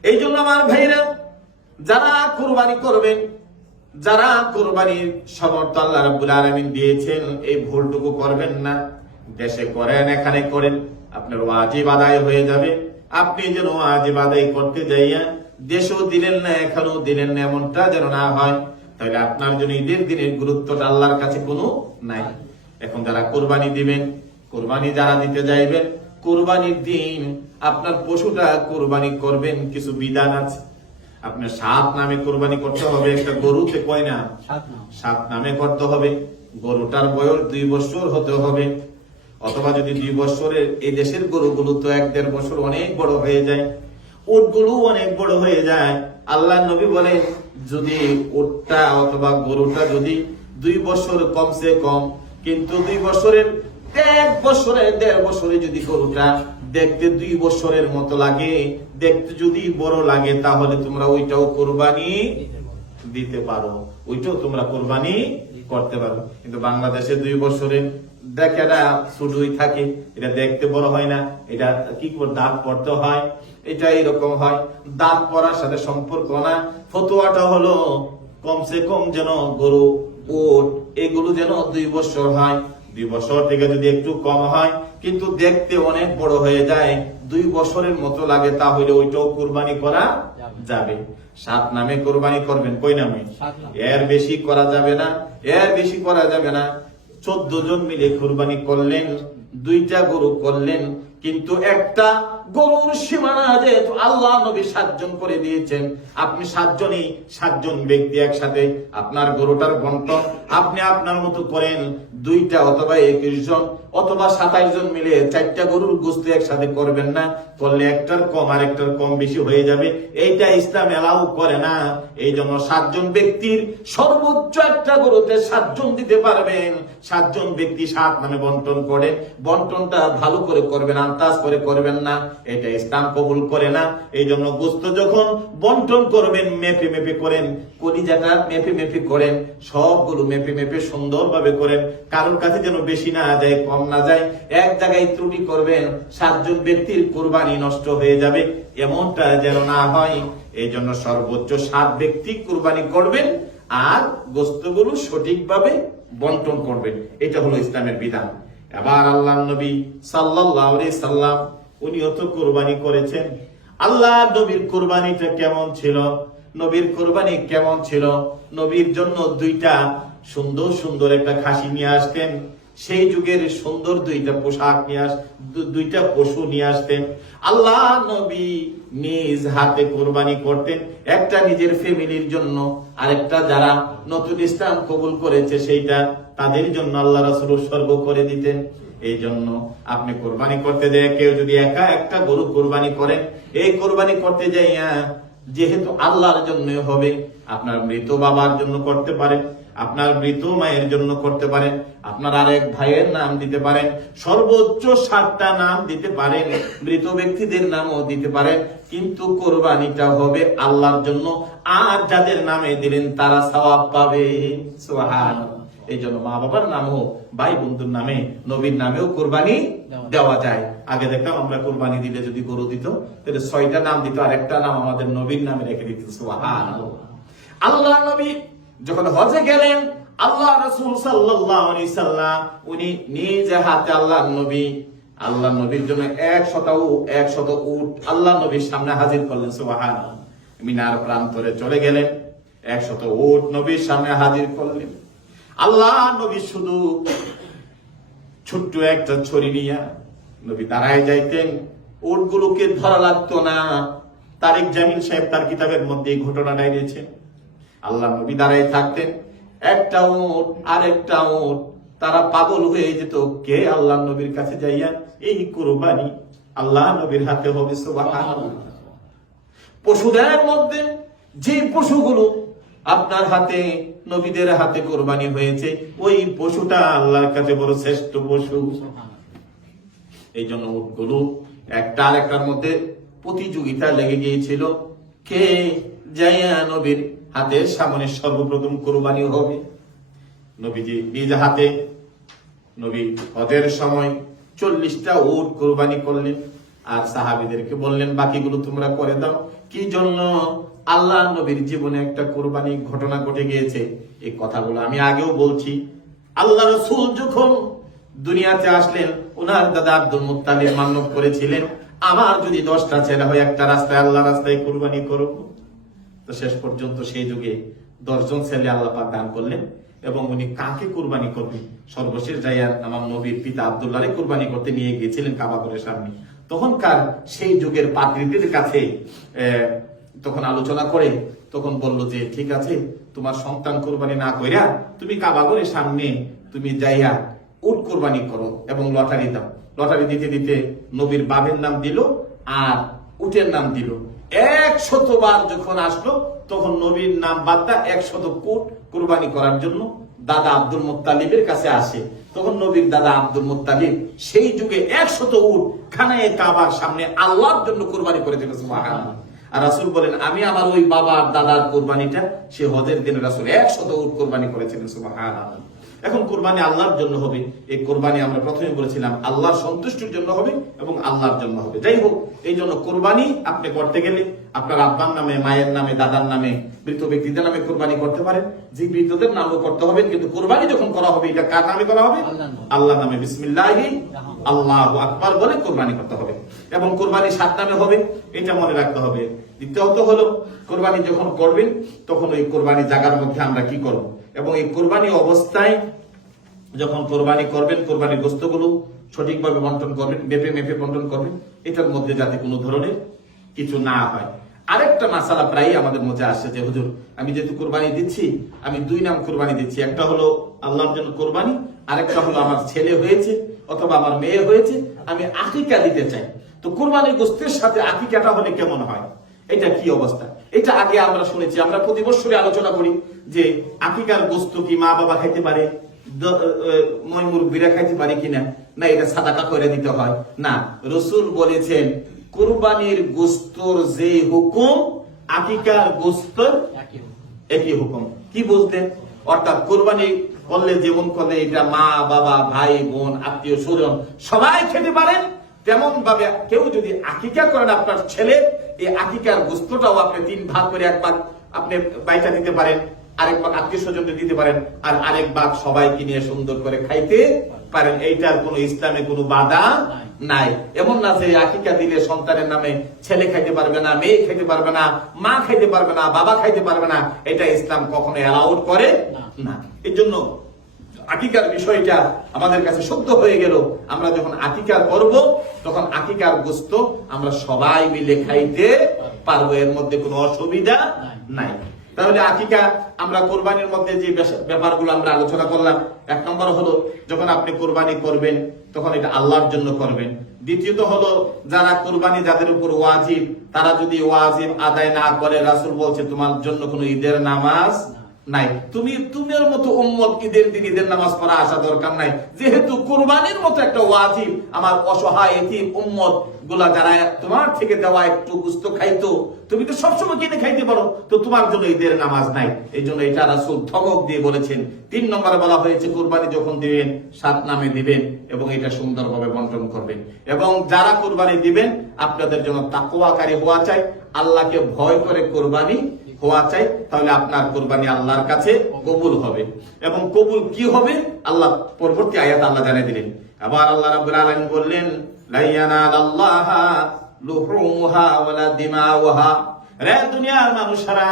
এই জন্য আমার ভাইরা, যারা কোরবানি করবেন, যারা কোরবানির সমর্থ আল্লাহ রাব্বুল আলামিন দিয়েছেন, এই ভুলটুকু করবেন না। দেশে করেন, এখানে করেন, আপনার ওয়াজিব আদায় হয়ে যাবে। আপনি যেন ওয়াজিব আদায় করতে যাইয়া দেশেও দিলেন না, এখানেও দিলেন না, এমনটা যেন না হয়। তাহলে আপনার জন্য ঈদের দিনের গুরুত্বটা আল্লাহর কাছে কোনো নাই। এখন যারা কোরবানি দিবেন, কোরবানি যারা দিতে যাইবেন, কোরবানির দিন আপনার পশুটা কোরবানি করবেন, কিছু বিধান আছে। আপনার 7 নামে কোরবানি করতে হবে। একটা গরুতে কয় না? 7 নামে করতে হবে। গরুটার বয়স 2 বছর হতে হবে, অথবা যদি 2 বছরের, এই দেশের গরুগুলো তো 1-1.5 বছর অনেক বড় হয়ে যায়, উটগুলো অনেক বড় হয়ে যায়। আল্লাহ নবী বলেন যদি উটটা অথবা গরুটা যদি 2 বছর কমসে কম, কিন্তু 2 বছরের 1 বছরে 1.5 বছরে যদি গরুটা দেখতে 2 বছরের মতো লাগে, দেখতে যদি বড় লাগে, তাহলে তোমরা ওইটাও কোরবানি দিতে পারো, ওইটাও তোমরা কোরবানি করতে পারো। কিন্তু বাংলাদেশে 2 বছরে দেখেটা ছোটই থাকে, এটা দেখতে বড় হয় না, এটা কি করে দাঁত পড়তে হয়, এটা এরকম হয়। দাঁত পড়ার সাথে সম্পর্ক না, ফতোয়াটা হলো কমসে কম যেন গরু, উট এগুলো যেন 2 বছর হয়। 2 বছর থেকে যদি একটু কম হয় কিন্তু দেখতে অনেক বড় হয়ে যায়, 2 বছরের মতো লাগে, তাহলে ওইটাও কোরবানি করা যাবে। 7 নামে কোরবানি করবেন। কই নামে? এর বেশি করা যাবে না, এর বেশি করা যাবে না। 14 জন মিলে কোরবানি করলেন, 2টা গরু করলেন, কিন্তু একটা গরুর সীমানা যেহেতু আল্লাহ নবী 7 জন করে দিয়েছেন, আপনি 7 জনই 7 জন ব্যক্তি একসাথে আপনার গরুটার বন্টন আপনি আপনার মতো করেন। 2টা অথবা 21 জন অথবা 27 জন মিলে 4টা গরুর গোশত একসাথে করবেন না, করলে একটার কম আর একটার কম বেশি হয়ে যাবে। এইটা ইসলাম এলাও করে না। এই জন্য 7 জন ব্যক্তির সর্বোচ্চ একটা গরুতে 7 জন দিতে পারবেন। 7 জন ব্যক্তি 7 নামে বন্টন করে, বন্টনটা ভালো করে করবেন, আন্দাজ করে করবেন না, এটা ইসলাম কবুল করে না। এই জন্য গোশত যখন বন্টন করবেন মেপে মেপে করেন, কলিজাটা মেপে মেপে করেন, সবগুলো মেপে মেপে সুন্দরভাবে করেন, কারোর কাছে যেন বেশি না যায় কম না যায়। এক জায়গায় ত্রুটি করবেন, 7 জন ব্যক্তির কোরবানি নষ্ট হয়ে যাবে, এমনটা যেন না হয়। এই জন্য সর্বোচ্চ 7 ব্যক্তি কোরবানি করবেন আর গোশতগুলো সঠিকভাবে বন্টন করবেন। এটা হলো ইসলামের বিধান। এবার আল্লাহ নবী সাল্লাল্লাহু আলাইহি সাল্লাম উনিও তো কোরবানি করেছেন। আল্লাহ নবীর কোরবানিটা কেমন ছিল? নবীর কোরবানি কেমন ছিল? নবীর জন্য 2টা সুন্দর সুন্দর একটা খাসি নিয়ে আসতেন, সেই যুগের সুন্দর 2টা পোশাক নিয়ে 2টা পশু নিয়ে আসতেন। আল্লাহ নবী নিজ হাতে কোরবানি করতেন, একটা নিজের ফ্যামিলির জন্য, আরেকটা যারা নতুন ইসলাম কবুল করেছে সেইটা তাদের জন্য আল্লাহ রাসূল উৎসর্গ করে দিতেন। এই জন্য আপনি কোরবানি করতে যায়, কেউ যদি একা একটা গরু কোরবানি করেন, এই কোরবানি করতে যাইয়া যেহেতু আল্লাহর জন্য হবে, আপনার মৃত বাবার জন্য করতে পারেন, আপনার মৃত মায়ের জন্য করতে পারেন, আপনার আরেক ভাইয়ের নাম দিতে পারেন, সর্বোচ্চ 7টা নাম দিতে পারেন, মৃত ব্যক্তিদের নামও দিতে পারেন, কিন্তু কোরবানিটা হবে আল্লাহর জন্য। আর যাদের নামে দিলেন তারা সওয়াব পাবে। সুবহানাল্লাহ। এই জন্য মা বাবার নামও, ভাই বন্ধুর নামে, নবীর নামেও কোরবানি দেওয়া যায়। আগে দেখতাম আমরা কোরবানি দিলে যদি গরু দিত তাহলে 6টা নাম দিত, আর একটা নাম আমাদের নবীর নামে রেখে দিত। সুবহানাল্লাহ। আল্লাহ নবী যখন হজে গেলেন, আল্লাহ রাসূল সাল্লাল্লাহু আলাইহি সাল্লাম উনি নিজ হাতে আল্লাহ নবীর জন্য 100 উট আল্লাহ নবীর সামনে হাজির করলেন। সুবহানাল্লাহ। মিনার প্রান্তরে চলে গেলেন, 100 উট নবীর সামনে হাজির করলেন। আল্লাহ নবী শুধু ছোট্ট একটা ছড়ি নিয়ে নবী দাঁড়ায় যাইতেন, উটগুলোকে ধরা লাগতো না। তারিক জামিল সাহেব তার কিতাবের মধ্যে এই ঘটনাটা এনেছেন। আল্লাহ নবী দাঁড়ায় থাকতেন, একটা উট আরেকটা উট তারা পাগল হয়ে যেত, কে আল্লাহ নবীর কাছে যাইয়া এই কুরবানি আল্লাহ নবীর হাতে হবে। সুবহানাল্লাহ। পশুদের মধ্যে যে পশুগুলো আপনার হাতে, নবীদের হাতে কোরবানি হয়েছে, ওই পশুটা আল্লাহর কাছে বড় শ্রেষ্ঠ পশু। এই জন্য উটগুলো একটা আরেকটার মধ্যে প্রতিযোগিতা লেগে গিয়েছিল, কে যাইয়া নবীর হাতের সামনে সর্বপ্রথম কোরবানি হবে। নবীজি নিজ হাতে নবী হজের সময় 40টা উট কোরবানি করলেন, আর সাহাবীদেরকে বললেন বাকিগুলো তোমরা করে দাও। কি জন্য? আল্লাহ নবীর জীবনে একটা কোরবানি ঘটনা ঘটে গিয়েছে। এই কথাগুলো আমি আগেও বলছি। আল্লাহ রাসূল যখন দুনিয়াতে আসলেন, ওনার দাদা আব্দুল মুত্তালিব মান্যত করেছিলেন, আমার যদি 10টা ছেলে হয় একটা রাস্তায় আল্লাহ রাস্তায় কোরবানি করব। তো শেষ পর্যন্ত সেই যুগে 10 জন ছেলে আল্লাহ পাক দান করলেন, এবং উনি কাকে কোরবানি করবেন সর্বশেষ যাইয়া আমার নবীর পিতা আব্দুল্লাহরে কোরবানি করতে নিয়ে গিয়েছিলেন কাবা ঘরের সামনে। তখনকার সেই যুগের পাদ্রীদের কাছে তখন আলোচনা করে তখন বলল যে ঠিক আছে, তোমার সন্তান কোরবানি না কইরা তুমি কাবা ঘরের সামনে তুমি যাইয়া উট কোরবানি করো এবং লটারি দাও। লটারি দিতে দিতে নবীর বাবের নাম দিল আর উটের নাম দিল। 100 বার যখন আসলো তখন নবীর নাম বাদ দা 100 উট কোরবানি করার জন্য দাদা আব্দুল মুত্তালিবের কাছে আসে। তখন নবীর দাদা আব্দুল মুত্তালিব সেই যুগে 100 উট খানায়ে কাবার সামনে আল্লাহর জন্য কোরবানি করে দিল। সুবহানাল্লাহ। আর রাসূল বলেন আমি আমার ওই বাবার দাদার কোরবানিটা সে হজের দিনে রাসূল 100 উট কোরবানি করেছিলেন। সুবহানাল্লাহ। এখন কোরবানি আল্লাহর জন্য হবে। এই কোরবানি আমরা প্রথমে বলেছিলাম আল্লাহর সন্তুষ্টির জন্য হবে এবং আল্লাহর জন্য হবে। যাই হোক, এই জন্য কোরবানি আপনি করতে গেলে আপনার আব্বার নামে, মায়ের নামে, দাদার নামে, মৃত ব্যক্তিদের নামে কোরবানি করতে পারেন। যে মৃতদের নামও করতে হবে, কিন্তু কোরবানি যখন করা হবে এটা কার নামে করা হবে? আল্লাহর নামে। বিসমিল্লাহি আল্লাহু আকবার বলে কোরবানি করতে হবে, এবং কোরবানি 7 নামে হবে, এটা মনে রাখতে হবে। দ্বিতীয়ত হলো কোরবানি যখন করবেন তখন ওই কোরবানি জায়গার মধ্যে আমরা কি করব, এবং এই কোরবানি অবস্থায় যখন কোরবানি করবেন কোরবানির গোশতগুলো সঠিকভাবে বন্টন করবেন, মেপে মেপে বন্টন করবেন, এটার মধ্যে যাতে কোনো ধরনের কিছু না হয়। আরেকটা মাসালা প্রায় আমাদের মধ্যে আসছে যে হুজুর আমি যেহেতু কোরবানি দিচ্ছি, আমি 2 নাম কোরবানি দিচ্ছি, একটা হলো আল্লাহর জন্য কোরবানি, আরেকটা হলো আমার ছেলে হয়েছে অথবা আমার মেয়ে হয়েছে, আমি আকিকা দিতে চাই। তো কোরবানির গোশতের সাথে আকিকাটা হলে কেমন হয়, এটা কি অবস্থা? এটা আগে আমরা শুনেছি, আমরা প্রতি বছরে আলোচনা করি যে আকিকার গোশত কি মা বাবা খাইতে পারে, মুরব্বীরা খাইতে পারে কিনা, না এটা সাদাকা করে দিতে হয় না। রাসূল বলেছেন কুরবানির গোশতর যে হুকুম আকিকার গোশতর একই হুকুম। কি বলতেন? অর্থাৎ কোরবানি করলে যেমন করলে এটা মা বাবা ভাই বোন আত্মীয় স্বজন সবাই খেতে পারেন, তেমন ভাবে কেউ যদি আকিকা করেন আপনার ছেলে, এই আকিকার গোশতটাও আপনি 3 ভাগ করে 1 ভাগ আপনি বাইটা দিতে পারেন, আরেক ভাগ আত্মীয় স্বজনকে দিতে পারেন, আর আরেক ভাগ সবাইকে নিয়ে সুন্দর করে খাইতে পারেন। এইটার কোনো ইসলামে কোনো বাধা নাই। এমন না যে আকিকা দিলে সন্তানের নামে ছেলে খাইতে পারবে না, মেয়ে খাইতে পারবে না, মা খাইতে পারবে না, বাবা খাইতে পারবে না, এটা ইসলাম কখনো অ্যালাউড করে না। এই জন্য আকিকার বিষয়টা আমাদের কাছে সত্য হয়ে গেল। আমরা যখন আকিকা করব তখন আকিকার গোশত আমরা সবাই মিলে খাইতে পারবো, এর মধ্যে কোনো অসুবিধা নাই। তাহলে আকিকা আমরা কোরবানির মধ্যে যে ব্যাপারগুলো আমরা আলোচনা করলাম, 1 নম্বর হলো যখন আপনি কোরবানি করবেন তখন এটা আল্লাহর জন্য করবেন। দ্বিতীয়ত হলো যারা কোরবানি যাদের উপর ওয়াজিব, তারা যদি ওয়াজিব আদায় না করে রাসূল বলছে তোমার জন্য কোনো ঈদের নামাজ নাই। তুমির মতো উম্মত ঈদের দিন ঈদের নামাজ পড়া আসা দরকার নাই, যেহেতু কুরবানির মতো একটা ওয়াজিব আমার অসহায় এতিম উম্মত গুলা যারা তোমার থেকে দেওয়া একটু গোশত খাইতো, তুমি তো সবসময় কিনে খাইতে পারো, তো তোমার জন্য ঈদের নামাজ নাই। এই জন্য এটা রাসূল ধমক দিয়ে বলেছেন। 3 নম্বরে বলা হয়েছে কুরবানি যখন দিবেন 7 নামে দিবেন এবং এটা সুন্দরভাবে বন্টন করবেন। এবং যারা কুরবানি দিবেন আপনাদের জন্য তাকওয়াকারী হওয়া চাই, আল্লাহকে ভয় করে কুরবানি হওয়া চাই, তাহলে আপনার কুরবানি আল্লাহর কাছে কবুল হবে। এবং কবুল কি হবে আল্লাহ পরবর্তী আয়াত আল্লাহ জানিয়ে দিলেন। আবার আল্লাহ রাব্বুল আলামিন বললেন, লা ইয়ানালাল্লাহা লুহুমুহা ওয়ালা দিমাউহা। রে দুনিয়ার মানুষরা,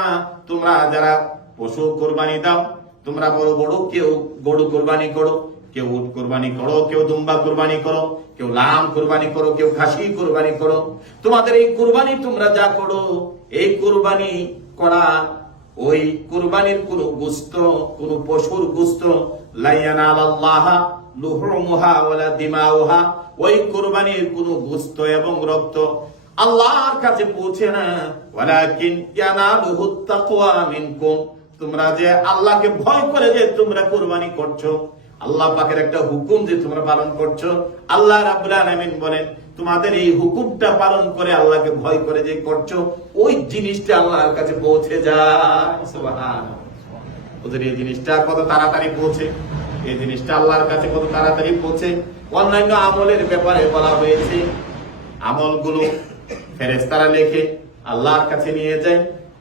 তোমরা যারা পশু কুরবানি দাও, তোমরা বড় বড় কেউ গরু কুরবানি করো, কেউ উট কুরবানি করো, কেউ দুম্বা কুরবানি করো, কেউ লাম কুরবানি করো, কেউ খাসি কুরবানি করো, তোমাদের এই কুরবানি তোমরা যা করো, এই কুরবানি করা ওই কুরবানির কোন গোশত, কোন পশুর গোশত, লা ইয়ানালাল্লাহা লুহুমুহা ওয়ালা দিমাউহা, ওই কুরবানির কোন গোশত এবং রক্ত আল্লাহর কাছে পৌঁছে না। ওয়ালাকিন ইয়ানালুহুত তাকওয়া মিনকুম, তোমরা যে আল্লাহকে ভয় করে যে তোমরা কুরবানি করছো, আল্লাহ পাকের একটা হুকুম যে তোমরা পালন করছো, আল্লাহ রাব্বুল আলামিন বলেন তোমাদের এই হুকুমটা পালন করে আল্লাহকে ভয় করে যে করছো, ওই জিনিসটা আল্লাহর কাছে পৌঁছে যায়। সুবহানাল্লাহ। ওদের এই জিনিসটা কত তাড়াতাড়ি পৌঁছে, এই জিনিসটা আল্লাহর কাছে কত তাড়াতাড়ি পৌঁছে। অন্যান্য আমলের ব্যাপারে বলা হয়েছে, আমলগুলো ফেরেশতারা লেখে আল্লাহর কাছে নিয়ে যায়,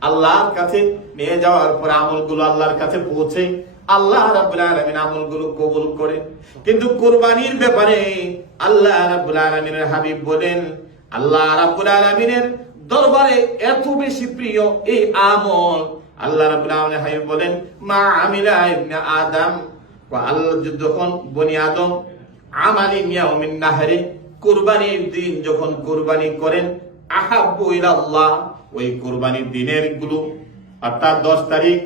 আল্লাহর কাছে নিয়ে যাওয়ার পরে আমলগুলো আল্লাহর কাছে পৌঁছে, আল্লাহ রাব্বুল আলামিন আমলগুলো কবুল করে। কিন্তু কুরবানির ব্যাপারে আল্লাহ রাব্বুল আলামিনের হাবিব বলেন, আল্লাহ রাব্বুল আলামিনের দরবারে এত বেশি প্রিয় এই আমল, আল্লাহ রাব্বুল আলামিনের হাবিব বলেন, মা আমিলা ইবনে আদম, আল্লাহ যখন বনি আদম আমালিন ইয়াউমিন নাহরি, কুরবানির দিন যখন কুরবানি করেন, আহাব্বু ইলাল্লাহ, ওই কুরবানির দিনের গুলো অর্থাৎ 10 তারিখ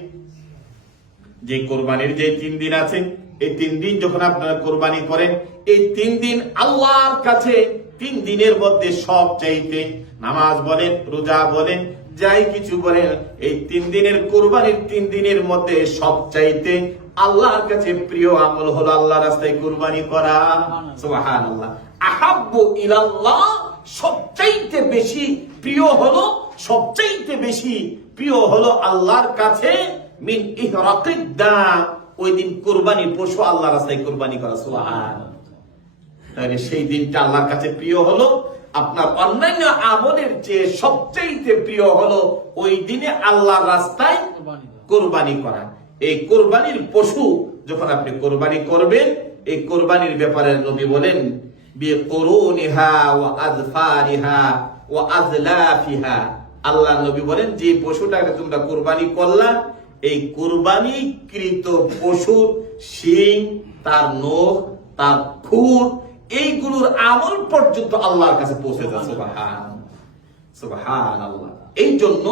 যে কোরবানির যে 3 দিন আছে, এই 3 দিন যখন আপনারা কোরবানি করেন, এই 3 দিন আল্লাহর কাছে 3 দিনের মধ্যে সব চাইতে, নামাজ বলেন, রোজা বলেন, যাই কিছু বলেন, এই 3 দিনের কোরবানির 3 দিনের মধ্যে সব চাইতে আল্লাহর কাছে প্রিয় আমল হলো আল্লাহর রাস্তায় কোরবানি করা। সুবহানাল্লাহ। আহাব্বু ইলাল্লাহ, সবচাইতে বেশি প্রিয় হলো, সবচাইতে বেশি প্রিয় হলো আল্লাহর কাছে মিন ইহরাকিদ দাম, ওই দিন কুরবানি পশু আল্লাহর রাস্তায় কুরবানি করা। সুবহানাল্লাহ। তাহলে সেই দিনটা আল্লাহর কাছে প্রিয় হলো, আপনার অন্যান্য আমলের চেয়ে সবচেয়ে প্রিয় হলো ওই দিনে আল্লাহর রাস্তায় কুরবানি করা। এই কুরবানির পশু যখন আপনি কুরবানি করবেন, এই কুরবানির ব্যাপারে নবী বলেন, বিকুরুনিহা ওয়া আযফারিহা ওয়া আযলাফিহা, আল্লাহ নবী বলেন যে পশুটাকে তোমরা কুরবানি করলা, এই কুরবানিকৃত পশুর শিং, তার নখ, তার খুর, এইগুলোর আমল পর্যন্ত আল্লাহর কাছে পৌঁছে যাচ্ছে। সুবহানাল্লাহ। এই জন্য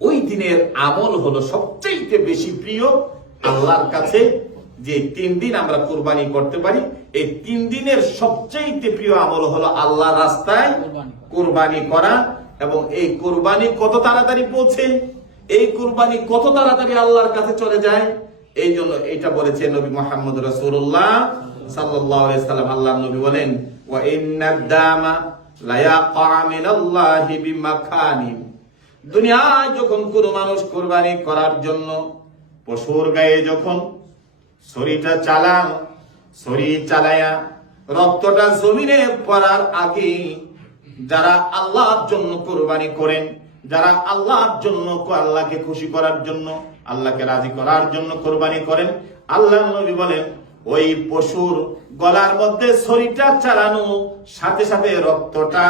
ওই দিনের আমল হলো সবচেয়ে বেশি প্রিয় আল্লাহর কাছে। যে 3 দিন আমরা কুরবানি করতে পারি, এই 3 দিনের সবচেয়ে প্রিয় আমল হলো আল্লাহর রাস্তায় কুরবানি করা। এবং এই কুরবানি কত তাড়াতাড়ি পৌঁছে, এই কুরবানি কত তাড়াতাড়ি আল্লাহর কাছে চলে যায়, এই জন্য এটা বলেছেন নবী মুহাম্মদ রাসূলুল্লাহ সাল্লাল্লাহু আলাইহি সাল্লাম। আল্লাহর নবী বলেন, ওয়া ইন্নাদ দামা লা ইয়াকা মিনাল্লাহি বিমাকানিন, দুনিয়ায় যখন কোনো মানুষ কুরবানি করার জন্য পশুর গায়ে যখন ছুরিটা চালায়া রক্তটা জমিনে পড়ার আগে, যারা আল্লাহর জন্য কুরবানি করেন, যারা আল্লাহর জন্য, আল্লাহকে খুশি করার জন্য, আল্লাহকে রাজি করার জন্য কুরবানি করেন, আল্লাহর নবী বলেন ওই পশুর গলার মধ্যে ছুরিটা চালানো সাথে সাথে রক্তটা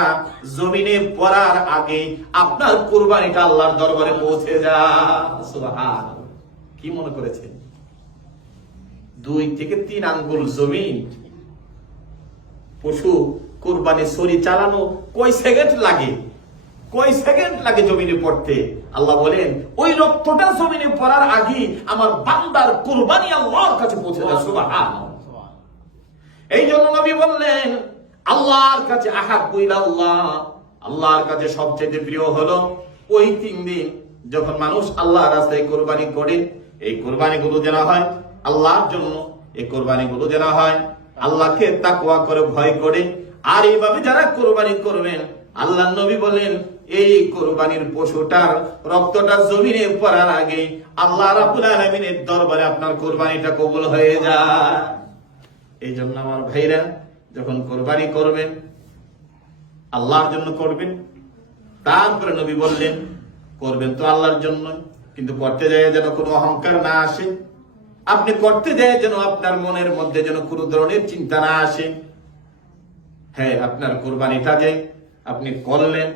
জমিনে পড়ার আগে আপনার কুরবানিটা আল্লাহর দরবারে পৌঁছে যায়। সুবহানাল্লাহ। কি মনে করেছেন? 2 থেকে 3 আঙ্গুল জমিন পশু কুরবানি ছুরি চালানো কয় সেকেন্ড লাগে, কয় সেকেন্ড লাগে জমিনে পড়তে। আল্লাহ বলেন ওই রক্তটা জমিনে পড়ার আগে আমার বান্দার কুরবানি আল্লাহর কাছে পৌঁছে যায়। সুবহানাল্লাহ। এই জন্য নবী বললেন আল্লাহর কাছে আহাব্বু ইলাল্লাহ, আল্লাহর কাছে সবচেয়ে প্রিয় হলো ওই 3 দিন যখন মানুষ আল্লাহর রাস্তায় কুরবানি করে, এই কোরবানিগুলো যেন হয় আল্লাহর জন্য, এই কোরবানিগুলো যেন হয় আল্লাহকে তাকওয়া করে ভয় করে। আর এইভাবে যারা কোরবানি করবেন, আল্লাহ নবী বলেন এই কোরবানির পশুটার রক্তটা জমিনে পড়ার আগে আল্লাহ রাব্বুল আলামিনের দরবারে আপনার কোরবানিটা কবুল হয়ে যায়। এই জন্য আমার ভাইরা, যখন কোরবানি করবেন আল্লাহর জন্য করবেন। তারপরে নবী বললেন করবেন তো আল্লাহর জন্য, কিন্তু করতে যায় যেন কোনো অহংকার না আসে। আপনি করতে যায় যেন আপনার মনের মধ্যে যেন কোনো ধরনের চিন্তা না আসে। হ্যাঁ, আপনার কোরবানিটা যে আপনি করলেন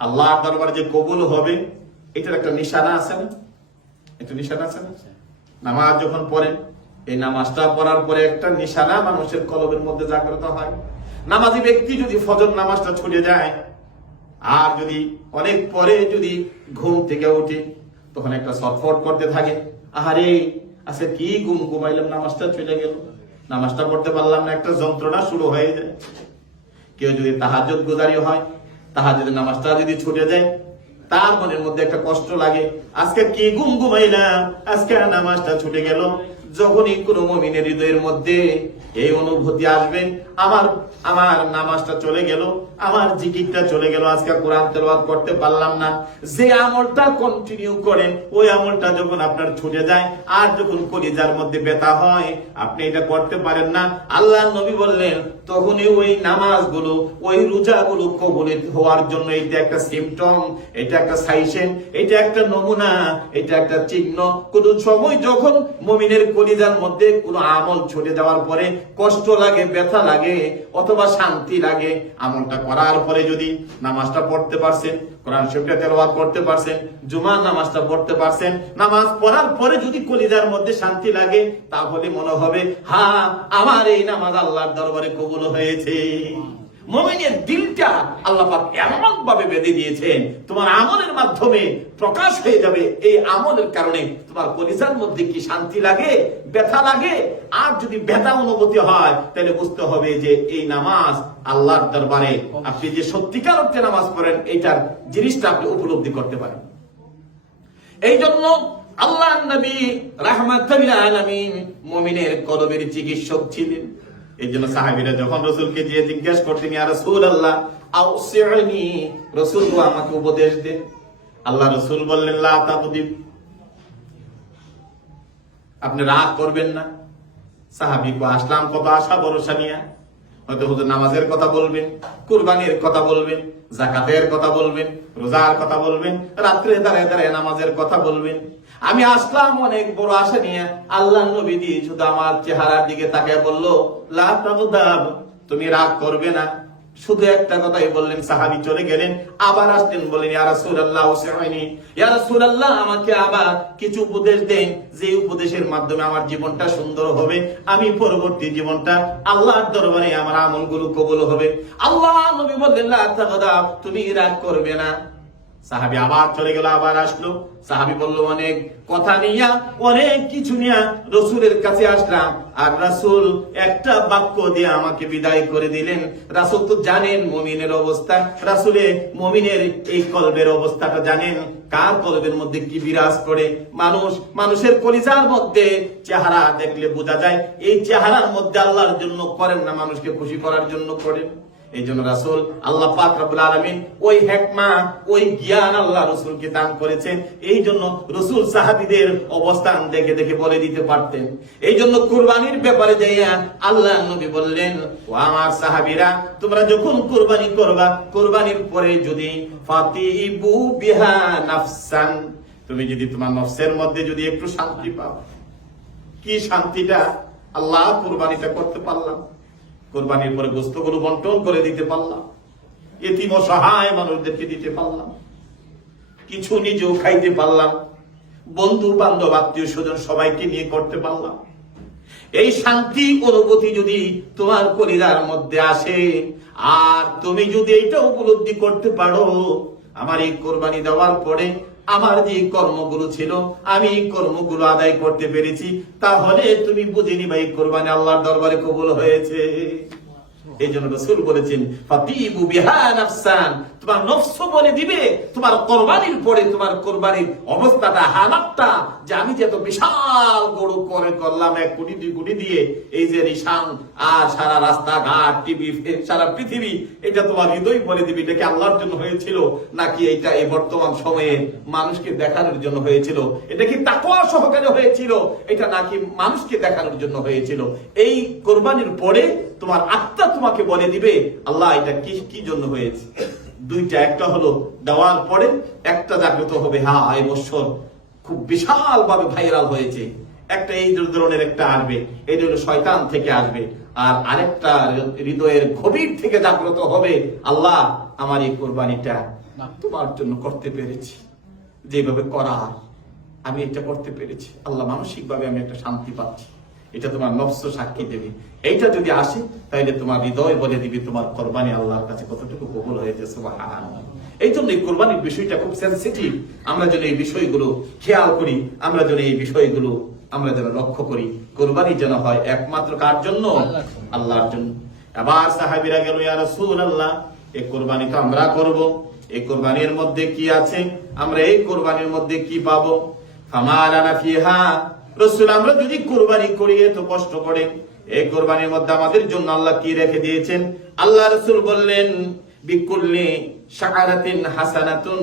আল্লাহর দরবারে যে কবুল হবে, এটার একটা নিশানা আছে না? একটা নিশানা আছে না? নামাজ যখন পড়েন, এই নামাজটা পড়ার পরে একটা নিশানা মানুষের কলবের মধ্যে জাগ্রত হয়। নামাজি ব্যক্তি যদি ফজর নামাজটা ছুটে যায়, আর যদি অনেক পরে যদি ঘুম থেকে উঠে, তখন একটা ছটফট করতে থাকে, আহারে আচ্ছা কি ঘুমাইলাম, নামাজটা চলে গেল, নামাজটা পড়তে পারলাম না, একটা যন্ত্রণা শুরু হয়ে যায়। কেউ যদি তাহাজ্জুদ গুজারি হয়, তাহাজ্জুদের নামাজটা যদি ছুটে যায়, তার মনের মধ্যে একটা কষ্ট লাগে, আজকে কি ঘুমাইলাম, আজকে নামাজটা ছুটে গেল। যখনই কোনো মুমিনের হৃদয়ের মধ্যে এই অনুভূতি আসবে, আমার নামাজটা চলে গেল, আমার জিকিরটা চলে গেল, আজকে কোরআন তেলাওয়াত করতে পারলাম না, যে আমলটা কন্টিনিউ করেন ওই আমলটা যখন আপনার ছুটে যায়, আর যখন কলিজার মধ্যে ব্যথা হয়, আপনি এটা করতে পারেন না, আল্লাহ নবী বললেন তখনই ওই নামাজগুলো, ওই রোজাগুলো কবুল হওয়ার জন্য এটা একটা সিম্পটম, এটা একটা সাইন, এটা একটা নমুনা, এটা একটা চিহ্ন। কোন সময় যখন মুমিনের কলিজার মধ্যে কোন আমল ছুটে যাওয়ার পরে কষ্ট লাগে, ব্যথা লাগে, অথবা শান্তি লাগে, আমলটা করার পরে যদি নামাজটা পড়তে পারছেন, কোরআন শরীফটা তেলাওয়াত করতে পারছেন, জুমার নামাজটা পড়তে পারছেন, নামাজ পড়ার পরে যদি কলিজার মধ্যে শান্তি লাগে, তাহলে মনে হবে হ্যাঁ আমার এই নামাজ আল্লাহর দরবারে কবুল হয়েছে। মুমিনের দিলটা আল্লাহ পাক এমন ভাবে বেঁধে দিয়েছেন, তোমার আমলের মাধ্যমে প্রকাশ হয়ে যাবে। এই আমলের কারণে তোমার কলিজার মধ্যে কি শান্তি লাগে, ব্যথা লাগে। আর যদি ব্যথা অনুভূতি হয়, তাহলে বুঝতে হবে যে এই নামাজ আল্লাহর দরবারে আপনি যে সত্যিকার অর্থে নামাজ পড়েন, এইটার জিনিসটা আপনি উপলব্ধি করতে পারেন। এই জন্য আল্লাহ নবী রাহমাতুল লিল আলামিন মুমিনের কলবের চিকিৎসক ছিলেন। এই জন্য সাহাবীরা যখন রাসূলকে গিয়ে জিজ্ঞাসা করতেন, ইয়া রাসূলুল্লাহ আউসিনি, রাসূল আমাকে উপদেশ দেন। আল্লাহ রাসূল বললেন লা তাকদিব, আপনি রাগ করবেন না। সাহাবী কো আসলাম কত আশা ভরসা নিয়ে, হয়তো হুজুর নামাজের কথা বলবেন, কুরবানির কথা বলবেন, যাকাতের কথা বলবেন, রোজার কথা বলবেন, রাত্রে দাঁড়ায় দাঁড়ায় নামাজের কথা বলবেন। আমি আসলাম অনেক বড় আশা নিয়ে, আল্লাহ নবী শুধু আমার চেহারার দিকে তাকিয়ে বলল লা তাগদাব, তুমি রাগ করবে না। শুধু একটা কথাই বললেন, সাহাবী চলে গেলেন, আবার আসলেন, বলেন ইয়া রাসূলুল্লাহ উসিনি, ইয়া রাসূলুল্লাহ আমাকে আবার কিছু উপদেশ দেন, যে উপদেশের মাধ্যমে আমার জীবনটা সুন্দর হবে, আমি পরবর্তী জীবনটা আল্লাহর দরবারে আমার আমলগুলো কবুল হবে। আল্লাহ নবী বললেন লা তাগদাব, তুমি রাগ করবে না। সাহাবী আবার চলে গেল, আবার আসলো। সাহাবী বলল অনেক কথা নিয়া, অনেক কিছু নিয়া রাসূলের কাছে আসলাম, আর রাসূল একটা বাক্য দিয়ে আমাকে বিদায় করে দিলেন। রাসূল তো জানেন মুমিনের অবস্থা, রাসূলে মুমিনের এই কলবের অবস্থাটা জানেন, কার কলবের মধ্যে কি বিরাজ করে। মানুষের কলিজার মধ্যে চেহারা দেখলে বোঝা যায়, এই চেহারার মধ্যে আল্লাহর জন্য করেন না, মানুষকে খুশি করার জন্য করেন। এই জন্য রাসূল আল্লাহ পাক রব্বুল আলামিন ওই হিকমা, ওই জ্ঞান আল্লাহ রাসূলকে দান করেছেন। এই জন্য রাসূল সাহাবীদের অবস্থান দেখে দেখে বলে দিতে পারতেন। এই জন্য কুরবানির ব্যাপারে যাইয়া আল্লাহ নবী বললেন, ও আমার সাহাবীরা, তোমরা যখন কুরবানি করবা, কুরবানির পরে যদি ফাতিবু বিহা নাফসান, তুমি যদি তোমার নফসের মধ্যে যদি একটু শান্তি পাও। কি শান্তিটা? আল্লাহ কুরবানিটা করতে পারলাম, কোরবানির পরে গোস্তগুলো বন্টন করে দিতে পারলাম, এতিম অসহায় মানুষদেরকে দিতে পারলাম, কিছু নিজেও খাইতে পারলাম, বন্ধু বান্ধব আত্মীয় স্বজন সবাইকে নিয়ে করতে পারলাম। এই শান্তি অনুভূতি যদি তোমার কলিজার মধ্যে আসে, আর তুমি যদি এইটা উপলব্ধি করতে পারো, আমার এই কোরবানি দেওয়ার পরে আমার যে কর্মগুলো ছিল, আমি এই কর্মগুলো আদায় করতে পেরেছি, তাহলে তুমি বুঝে নিবা এই কোরবানি আল্লাহর দরবারে কবুল হয়েছে। এই জন্য রাসূল বলেছেন ফাতিবু বিহা নাফসান, তোমার নফস বলে দিবে তোমার কোরবানির পরে তোমার কোরবানির অবস্থাটা, হালাতটা, যে আমি যে এত বিশাল গরু করে করলাম 1 কোটি 2 কোটি দিয়ে, এই যে রিসাং আর সারা রাস্তাঘাট, টিভি, সারা পৃথিবী, এটা তোমার হৃদয় বলে দিবে এটা কি আল্লাহর জন্য হয়েছিল নাকি এটা এই বর্তমান সময়ে মানুষকে দেখানোর জন্য হয়েছিল, এটা কি তাকওয়া সহকারে হয়েছিল, এটা নাকি মানুষকে দেখানোর জন্য হয়েছিল। এই কোরবানির পরে তোমার আত্মা তোমাকে বলে দিবে আল্লাহ এটা কি কি জন্য হয়েছে। দুইটা, একটা হলো দেওয়ার পরে একটা জাগ্রত হবে, হ্যাঁ এই বছর খুব বিশাল ভাবে ভাইরাল হয়েছে, একটা এই ধরনের একটা আসবে, এই হলো শয়তান থেকে আসবে। আর আরেকটা হৃদয়ের গভীর থেকে জাগ্রত হবে, আল্লাহ আমার এই কোরবানিটা তোমার জন্য করতে পেরেছি, যেভাবে করার আমি এটা করতে পেরেছি, আল্লাহ মানসিক ভাবে আমি একটা শান্তি পাচ্ছি, এটা তোমার নফস সাক্ষী দেবে। এইটা যদি আসে তাহলে তোমার হৃদয় বলে দিবে তোমার কোরবানি আল্লাহর কাছে কতটুকু কবুল হয়েছে। সুবহানাল্লাহ। এই জন্য এই কোরবানির বিষয়টা খুব সেনসিটিভ। আমরা যেন এই বিষয়গুলো খেয়াল করি, আমরা যেন এই বিষয়গুলো আমরা যেন লক্ষ্য করি। কোরবানি যেন হয় একমাত্র কার জন্য? আল্লাহর জন্য। আবার সাহাবীরা গেল, ইয়া রাসূলুল্লাহ এই কোরবানি তো আমরা করব, এই কোরবানির মধ্যে কি আছে, আমরা এই কোরবানির মধ্যে কি পাবো? ফামা লানা ফিহা, রাসূল আমরা যদি কোরবানি করি এত কষ্ট করে, এই কোরবানির মধ্যে আমাদের জন্য আল্লাহ কি রেখে দিয়েছেন? আল্লাহ রাসূল বললেন বিকুল্লি শাআরাতিন হাসানাতুন,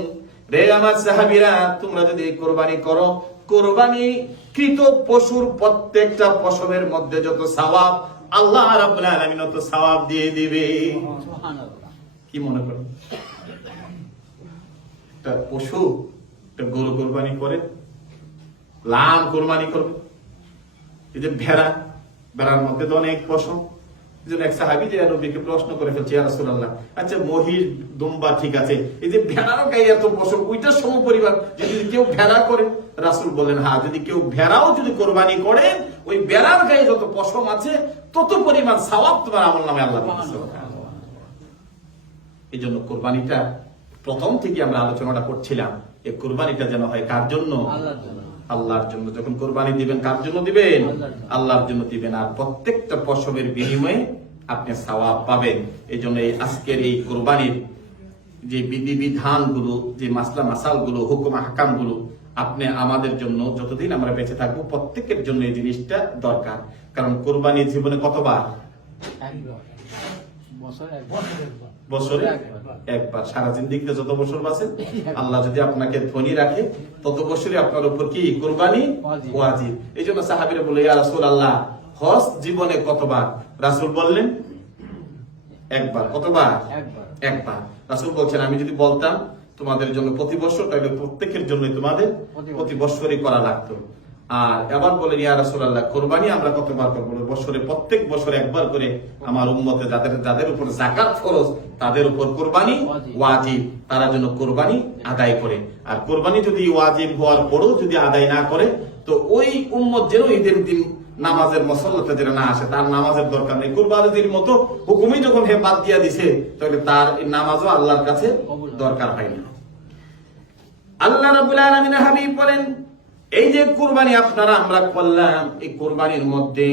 রে আমার সাহাবীরা তোমরা যদি কোরবানি করো, কোরবানি কৃত পশুর প্রত্যেকটা পশমের মধ্যে যত সওয়াব আল্লাহ রাব্বুল আলামিন তত সওয়াব দিয়ে দিবে। সুবহানাল্লাহ। কি মনে করেন একটা পশু, একটা গরু কোরবানি করে, লাম কোরবানি করবে, এই যে ভেড়া, ভেড়ার মধ্যে তো অনেক পশম, এক সাহাবী যে নবীকে প্রশ্ন করে ফেলছে, ইয়া রাসূলুল্লাহ আচ্ছা মহিষ দুম্বা ঠিক আছে, এই যে ভেড়ার গায়ে এত পশম, ওইটার সমপরিমাণ যদি কেউ ভেড়া করে? রাসূল বলেন হ্যাঁ, যদি কেউ ভেড়াও যদি কোরবানি করে, ওই ভেড়ার গায়ে যত পশম আছে তত পরিমাণ সওয়াব তোমার আমলনামে আল্লাহ দিবেন। এই জন্য কোরবানিটা প্রথম থেকে আমরা আলোচনাটা করছিলাম, এই কোরবানিটা যেন হয় কার জন্য? আল্লাহর জন্য। যখন কোরবানি দিবেন কার জন্য দিবেন? আল্লাহর জন্য দিবেন। আর প্রত্যেকটা পশমের বিনিময়ে আপনি সওয়াব পাবেন। এই জন্য আজকের এই কোরবানির যে বিধিবিধান গুলো, যে মাসলা মাসাল গুলো, হুকুম আহকাম গুলো, আপনি আমাদের জন্য যতদিন আমরা বেঁচে থাকবো প্রত্যেকের জন্য এই জিনিসটা দরকার। কারণ কোরবানি জীবনে কতবার? বছরে একবার। সারা জিন্দেগিতে যত বছর বাঁচেন, আল্লাহ যদি আপনাকে ধনী রাখে তত বছরই আপনার উপর কি কোরবানি ওয়াজিব। এই জন্য সাহাবীরা বলে, ইয়া রাসূলুল্লাহ হজ জীবনে কতবার? রাসূল বললেন একবার। কতবার? একবার। রাসূল বলছেন আমি যদি বলতাম তোমাদের জন্য প্রতি বছর, তাহলে প্রত্যেকের জন্য তোমাদের প্রতি বছরই করা লাগতো। আর এবার বলেন, ইয়া রাসূলুল্লাহ কোরবানি আমরা কতবার করব? বছরে প্রত্যেক বছর একবার করে আমার উম্মতে যাদের উপর যাকাত ফরজ তাদের উপর কোরবানি ওয়াজিব, তারা যেন কোরবানি আদায় করে। আর কোরবানি যদি ওয়াজিব হওয়ার পরেও যদি আদায় না করে, তো ওই উম্মত যেন ঈদের দিন নামাজের মুসল্লাতে যেন না আসে, তার নামাজের দরকার নেই। কুরবানির মতো হুকুমই যখন হে বাদ দিয়া দিছে, তাহলে তার নামাজও আল্লাহর কাছে দরকার হয় না। আল্লাহ রাব্বুল আলামিনের হাবিব বলেন, এই যে কুরবানি আপনারা আমরা করলাম, এই কুরবানির মধ্যে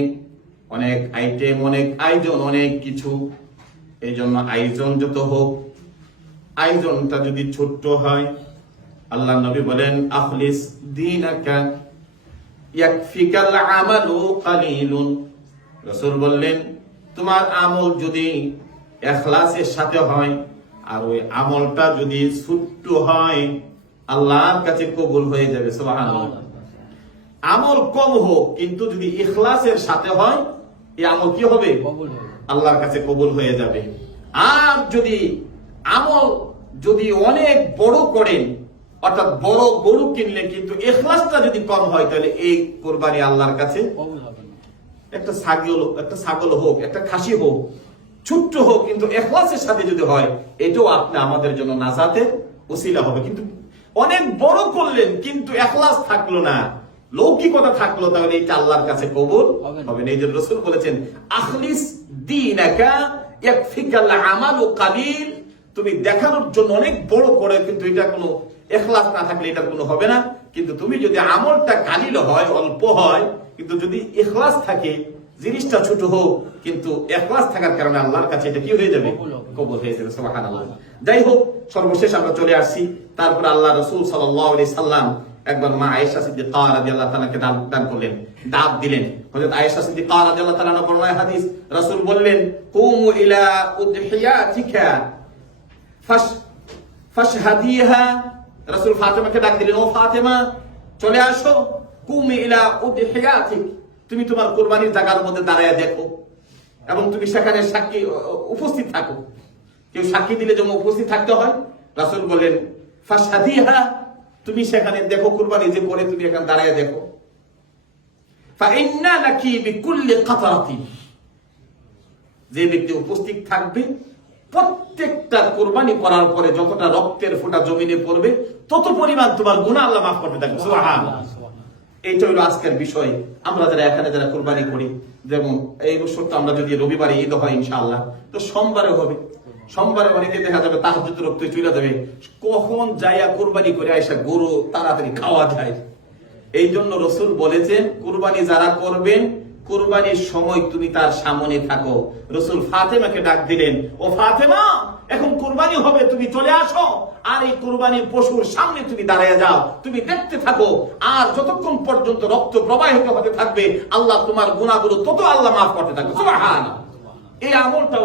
অনেক আইটেম, অনেক আয়োজন, অনেক কিছু। এই জন্য আয়োজন যত হোক, আয়োজনটা যদি ছোট্ট হয়, আল্লাহ নবী বলেন আখলিস দীনাকা ইয়াকফিকাল আমালু কালিলুন। রাসূল বললেন তোমার আমল যদি ইখলাসের সাথে হয়, আর ওই আমলটা যদি ছোট্ট হয়, আল্লাহর কাছে কবুল হয়ে যাবে। সুবহানাল্লাহ। আমল কম হোক, কিন্তু যদি ইখলাসের সাথে হয়, এই আমল কি হবে? আল্লাহর কাছে কবুল হয়ে যাবে। আর যদি আমল যদি অনেক বড় করেন, অর্থাৎ বড় গরু কিনলে কিন্তু ইখলাসটা যদি কম হয়, তাহলে এই কুরবানি আল্লাহর কাছে একটা ছাগল হোক, একটা খাসি হোক, ছোট্ট হোক, কিন্তু ইখলাসের সাথে যদি হয়, এটাও আপনি আমাদের জন্য নাজাতের ওসিলা হবে। কিন্তু অনেক বড় করলেন কিন্তু ইখলাস থাকলো না, লৌকিকতা থাকলো, তাহলে এটা আল্লাহর কাছে কবুল হবে না। এই জন্য রাসূল বলেছেন আখলিস দীনাকা ইয়াকফিকাল আমালু কালিল। তুমি দেখানোর জন্য অনেক বড় করে, কিন্তু এটা কোনো ইখলাস না থাকলে এটা কোনো হবে না। কিন্তু তুমি যদি আমলটা কালিল হয়, অল্প হয়, কিন্তু যদি ইখলাস থাকে, জিনিসটা ছোট হোক, কিন্তু ইখলাস থাকার কারণে আল্লাহর কাছে এটা কি হয়ে যাবে? কবুল হয়ে যাবে। সুবহানাল্লাহ। যাই হোক, সর্বশেষ আমরা চলে আসছি। তারপর আল্লাহ রাসূল সাল্লাল্লাহু আলাইহি সাল্লাম একবার মা আয়েশা সিদ্দিকা রাদিয়াল্লাহু তাআলাকে দান করলেন, দাব দিলেন। হযরত আয়েশা সিদ্দিকা রাদিয়াল্লাহু তাআলা বর্ণনায় হাদিস, রাসূল বললেন, কুমু ইলা উদহিয়াতিকা ফাশহাদিহা। রাসূল ফাতেমাকে ডাক দিলেন, ও ফাতেমা চলে আসো, কুমি ইলা উদহিয়াতিক, তুমি তোমার কুরবানির জায়গার মধ্যে দাঁড়ায় দেখো এবং তুমি সেখানে সাক্ষী উপস্থিত থাকো। কেউ সাক্ষী দিলে যেমন উপস্থিত থাকতে হয়, রাসূল বললেন ফাশহাদিহা, তুমি সেখানে দেখো, কুরবানি যে করে তুমি এখানে দাঁড়ায় দেখো। ফাইন্না লাকি বিকুল্লি কাতরাতিন, যে ব্যক্তি উপস্থিত থাকবে প্রত্যেকটা কুরবানি করার পরে যতটা রক্তের ফোঁটা জমিনে পড়বে তত পরিমাণ তোমার গুনাহ আল্লাহ মাফ করতে থাকবে। সুবহানাল্লাহ। এইটা হলো আজকের বিষয়। আমরা যারা কুরবানি করি, যেমন এই বছর তো আমরা যদি রবিবারে ঈদ হয় ইনশাআল্লাহ, তো সোমবারে হবে। সোমবারে অনেকে দেখা যাবে তাহাজ্জুদ রক্ত চলে যাবে, কখন যাইয়া কুরবানি করে আইসা গরু তাড়াতাড়ি খাওয়া যায়। এই জন্য রাসূল বলেছেন, কুরবানি যারা করবেন কুরবানির সময় তুমি তার সামনে থাকো। রাসূল ফাতেমাকে ডাক দিলেন, ও ফাতেমা, এখন কুরবানি হবে, তুমি চলে আসো আর এই কুরবানির পশুর সামনে তুমি দাঁড়িয়ে যাও, তুমি দেখতে থাকো। আর যতক্ষণ পর্যন্ত রক্ত প্রবাহিত হতে থাকবে আল্লাহ তোমার গুনাহগুলো তত আল্লাহ মাফ করতে থাকবে। সুবহানাল্লাহ। এই আমলটা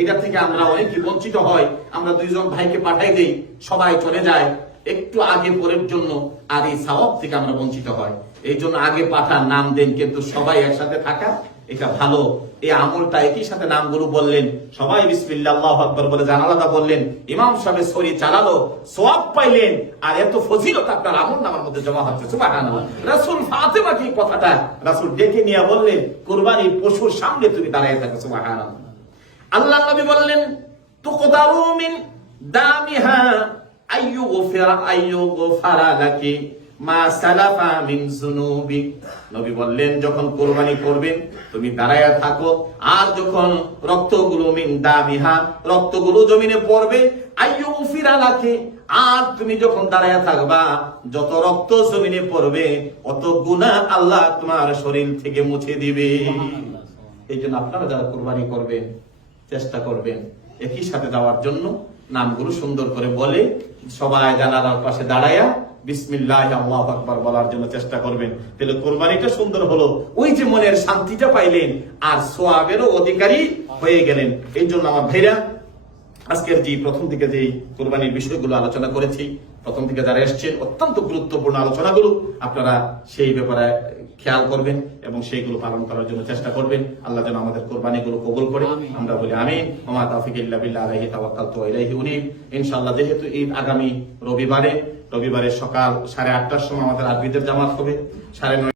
এটা থেকে আমরা অনেকে বঞ্চিত হয়। আমরা দুইজন ভাইকে পাঠাই দেই, সবাই চলে যায় একটু আগে পরের জন্য, আর এই সওয়াব থেকে আমরা বঞ্চিত হয়। এই জন্য আগে পাঠার নাম দেন, কিন্তু সবাই একসাথে থাকা এটা ভালো। এই আমলটা একই সাথে নামগুলো বললেন, সবাই বিসমিল্লাহ আল্লাহু আকবার বলে জানালাটা বললেন, ইমাম সাহেব সরি চালালো, সওয়াব পাইলেন, আর এত ফজিলত আপনার আমল নামার মধ্যে জমা হচ্ছে। সুবহানাল্লাহ। রাসূল ফাতেমাকে এই কথাটা রাসূল ডেকে নিয়ে বললেন, কুরবানির পশুর সামনে তুমি দাঁড়িয়ে থাকো। সুবহানাল্লাহ। আল্লাহ নবী বললেন, তুকদারু মিন দামিহা আইয়ুগফারা লাকি মা সালাফা মিন যুনুবিক। নবী বললেন, যখন কুরবানি করবেন তুমি দাঁড়ায়া থাকো, আর যখন রক্তগুলো মিন দামিহা, রক্তগুলো জমিনে পড়বে, আইয়ুগফিরা লাকি, আর তুমি যখন দাঁড়ায়া থাকবা যত রক্ত জমিনে পড়বে অত গুনাহ আল্লাহ তোমার শরীর থেকে মুছে দিবে। এই জন্য আপনারা যারা কুরবানি করবেন চেষ্টা করবেন একই সাথে যাওয়ার জন্য, নামগুলো সুন্দর করে বলে সবাই জানালার পাশে দাঁড়ায়া বিসমিল্লাহ আল্লাহু আকবার বলার জন্য চেষ্টা করবেন। তাহলে কুরবানিটা সুন্দর হলো, ওই যে মনের শান্তিটা পাইলেন আর সওয়াবেরও অধিকারী হয়ে গেলেন। এই জন্য আমার ভাইরা, আজকের যে প্রথম দিকে যে কুরবানির বিষয়গুলো আলোচনা করেছি, প্রথম দিকে যারা এসছেন অত্যন্ত গুরুত্বপূর্ণ আলোচনাগুলো, আপনারা সেই ব্যাপারে খেয়াল করবেন এবং সেইগুলো পালন করার জন্য চেষ্টা করবেন। আল্লাহ যেন আমাদের কুরবানিগুলো কবুল করে। আমরা বলি আমিন। ওয়া মা তাওফীক ইল্লা বিল্লাহ, আলাইহি তাওয়াক্কালতু ওয়া ইলাইহি উনীব। ইনশাআল্লাহ যেহেতু ঈদ আগামী রবিবারে সকাল 8:30টার সময় আমাদের আরবিদের জামাত হবে, 9:30